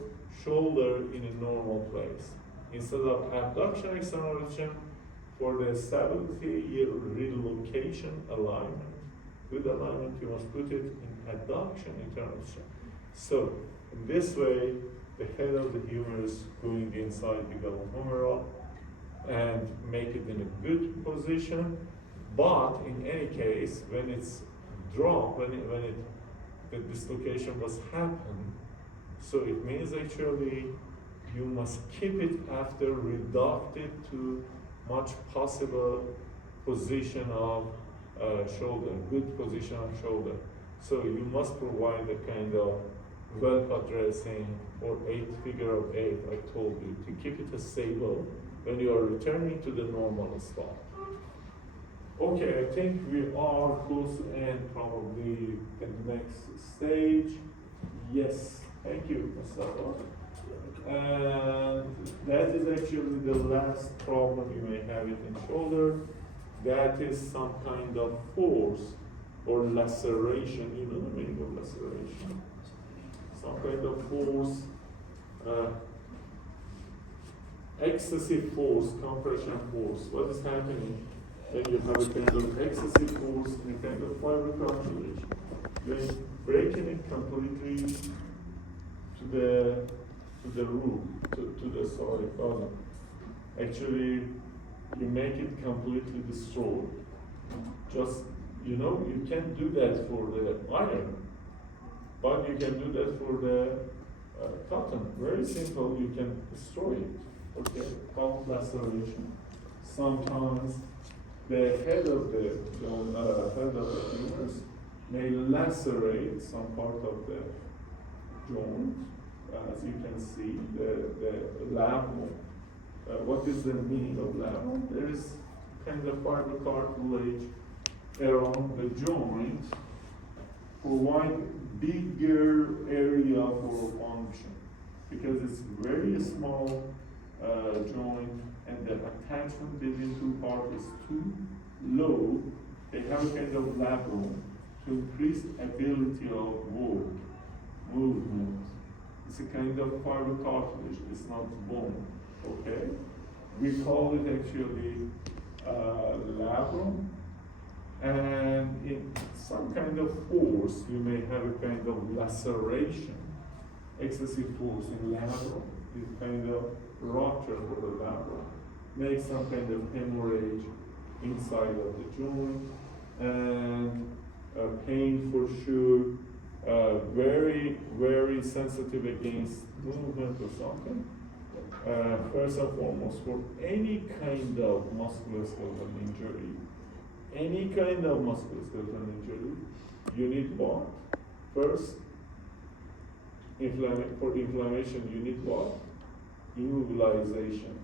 shoulder in a normal place. Instead of abduction, external rotation, for the stability, relocation, alignment, good alignment, you must put it in adduction, internal rotation. So, in this way, the head of the humerus going inside the humeral and make it in a good position. But in any case, when it's dropped, the dislocation was happened. So it means actually you must keep it after reduct it to much possible position of shoulder, good position of shoulder. So you must provide a kind of well-cut dressing or 8 figure of 8, I told you, to keep it stable when you are returning to the normal spot. Okay, I think we are close to end probably the next stage. Yes, thank you, Mustafa. And that is actually the last problem you may have it in shoulder. That is some kind of force or laceration. You know the meaning of laceration? Some kind of force, excessive force, compression force. What is happening when you have a kind of excessive force in a kind of fiber cartilage? You're breaking it completely to the root, to the solid bottom. Actually, you make it completely destroyed. Just, you can't do that for the iron, but you can do that for the cotton. Very simple, you can destroy it. Okay, called laceration. Sometimes the head of the humerus may lacerate some part of the joint. As you can see, the labrum. What is the meaning of labrum? There is kind of fiber cartilage around the joint, provide bigger area for function because it's very small joint and the attachment between two parts is too low. They have a kind of labrum to increase ability of work, movement. It's a kind of fiber cartilage, it's not bone, okay? We call it actually labrum, and in some kind of force, you may have a kind of laceration, excessive force in labrum, this kind of rupture for the labrum, make some kind of hemorrhage inside of the joint, and pain for sure. Very, very sensitive against movement or something. First and foremost, for any kind of musculoskeletal injury, you need what? First, for inflammation, you need what? Immobilization,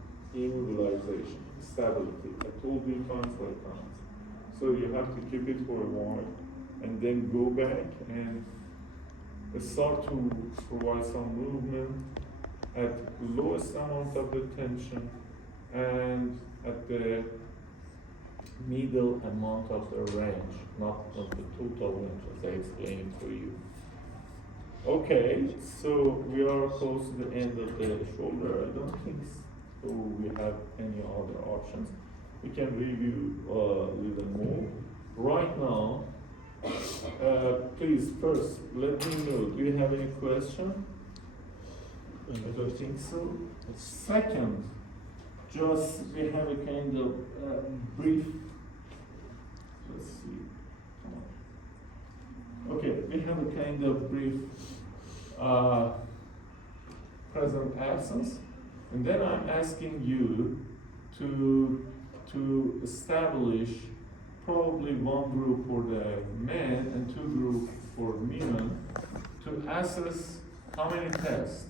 stability. I told you times by times. So you have to keep it for a while, and then go back and start to provide some movement at lowest amount of the tension and at the middle amount of the range, not of the total range as I explained for you. Okay, so we are close to the end of the shoulder. I don't think so we have any other options. We can review a little more. Right now, please, first, let me know, do you have any question? I don't think so. Second, just we have a kind of brief, let's see, come on. Okay, we have a kind of brief present absence, and then I'm asking you to establish probably one group for the men and two groups for women to assess how many tests?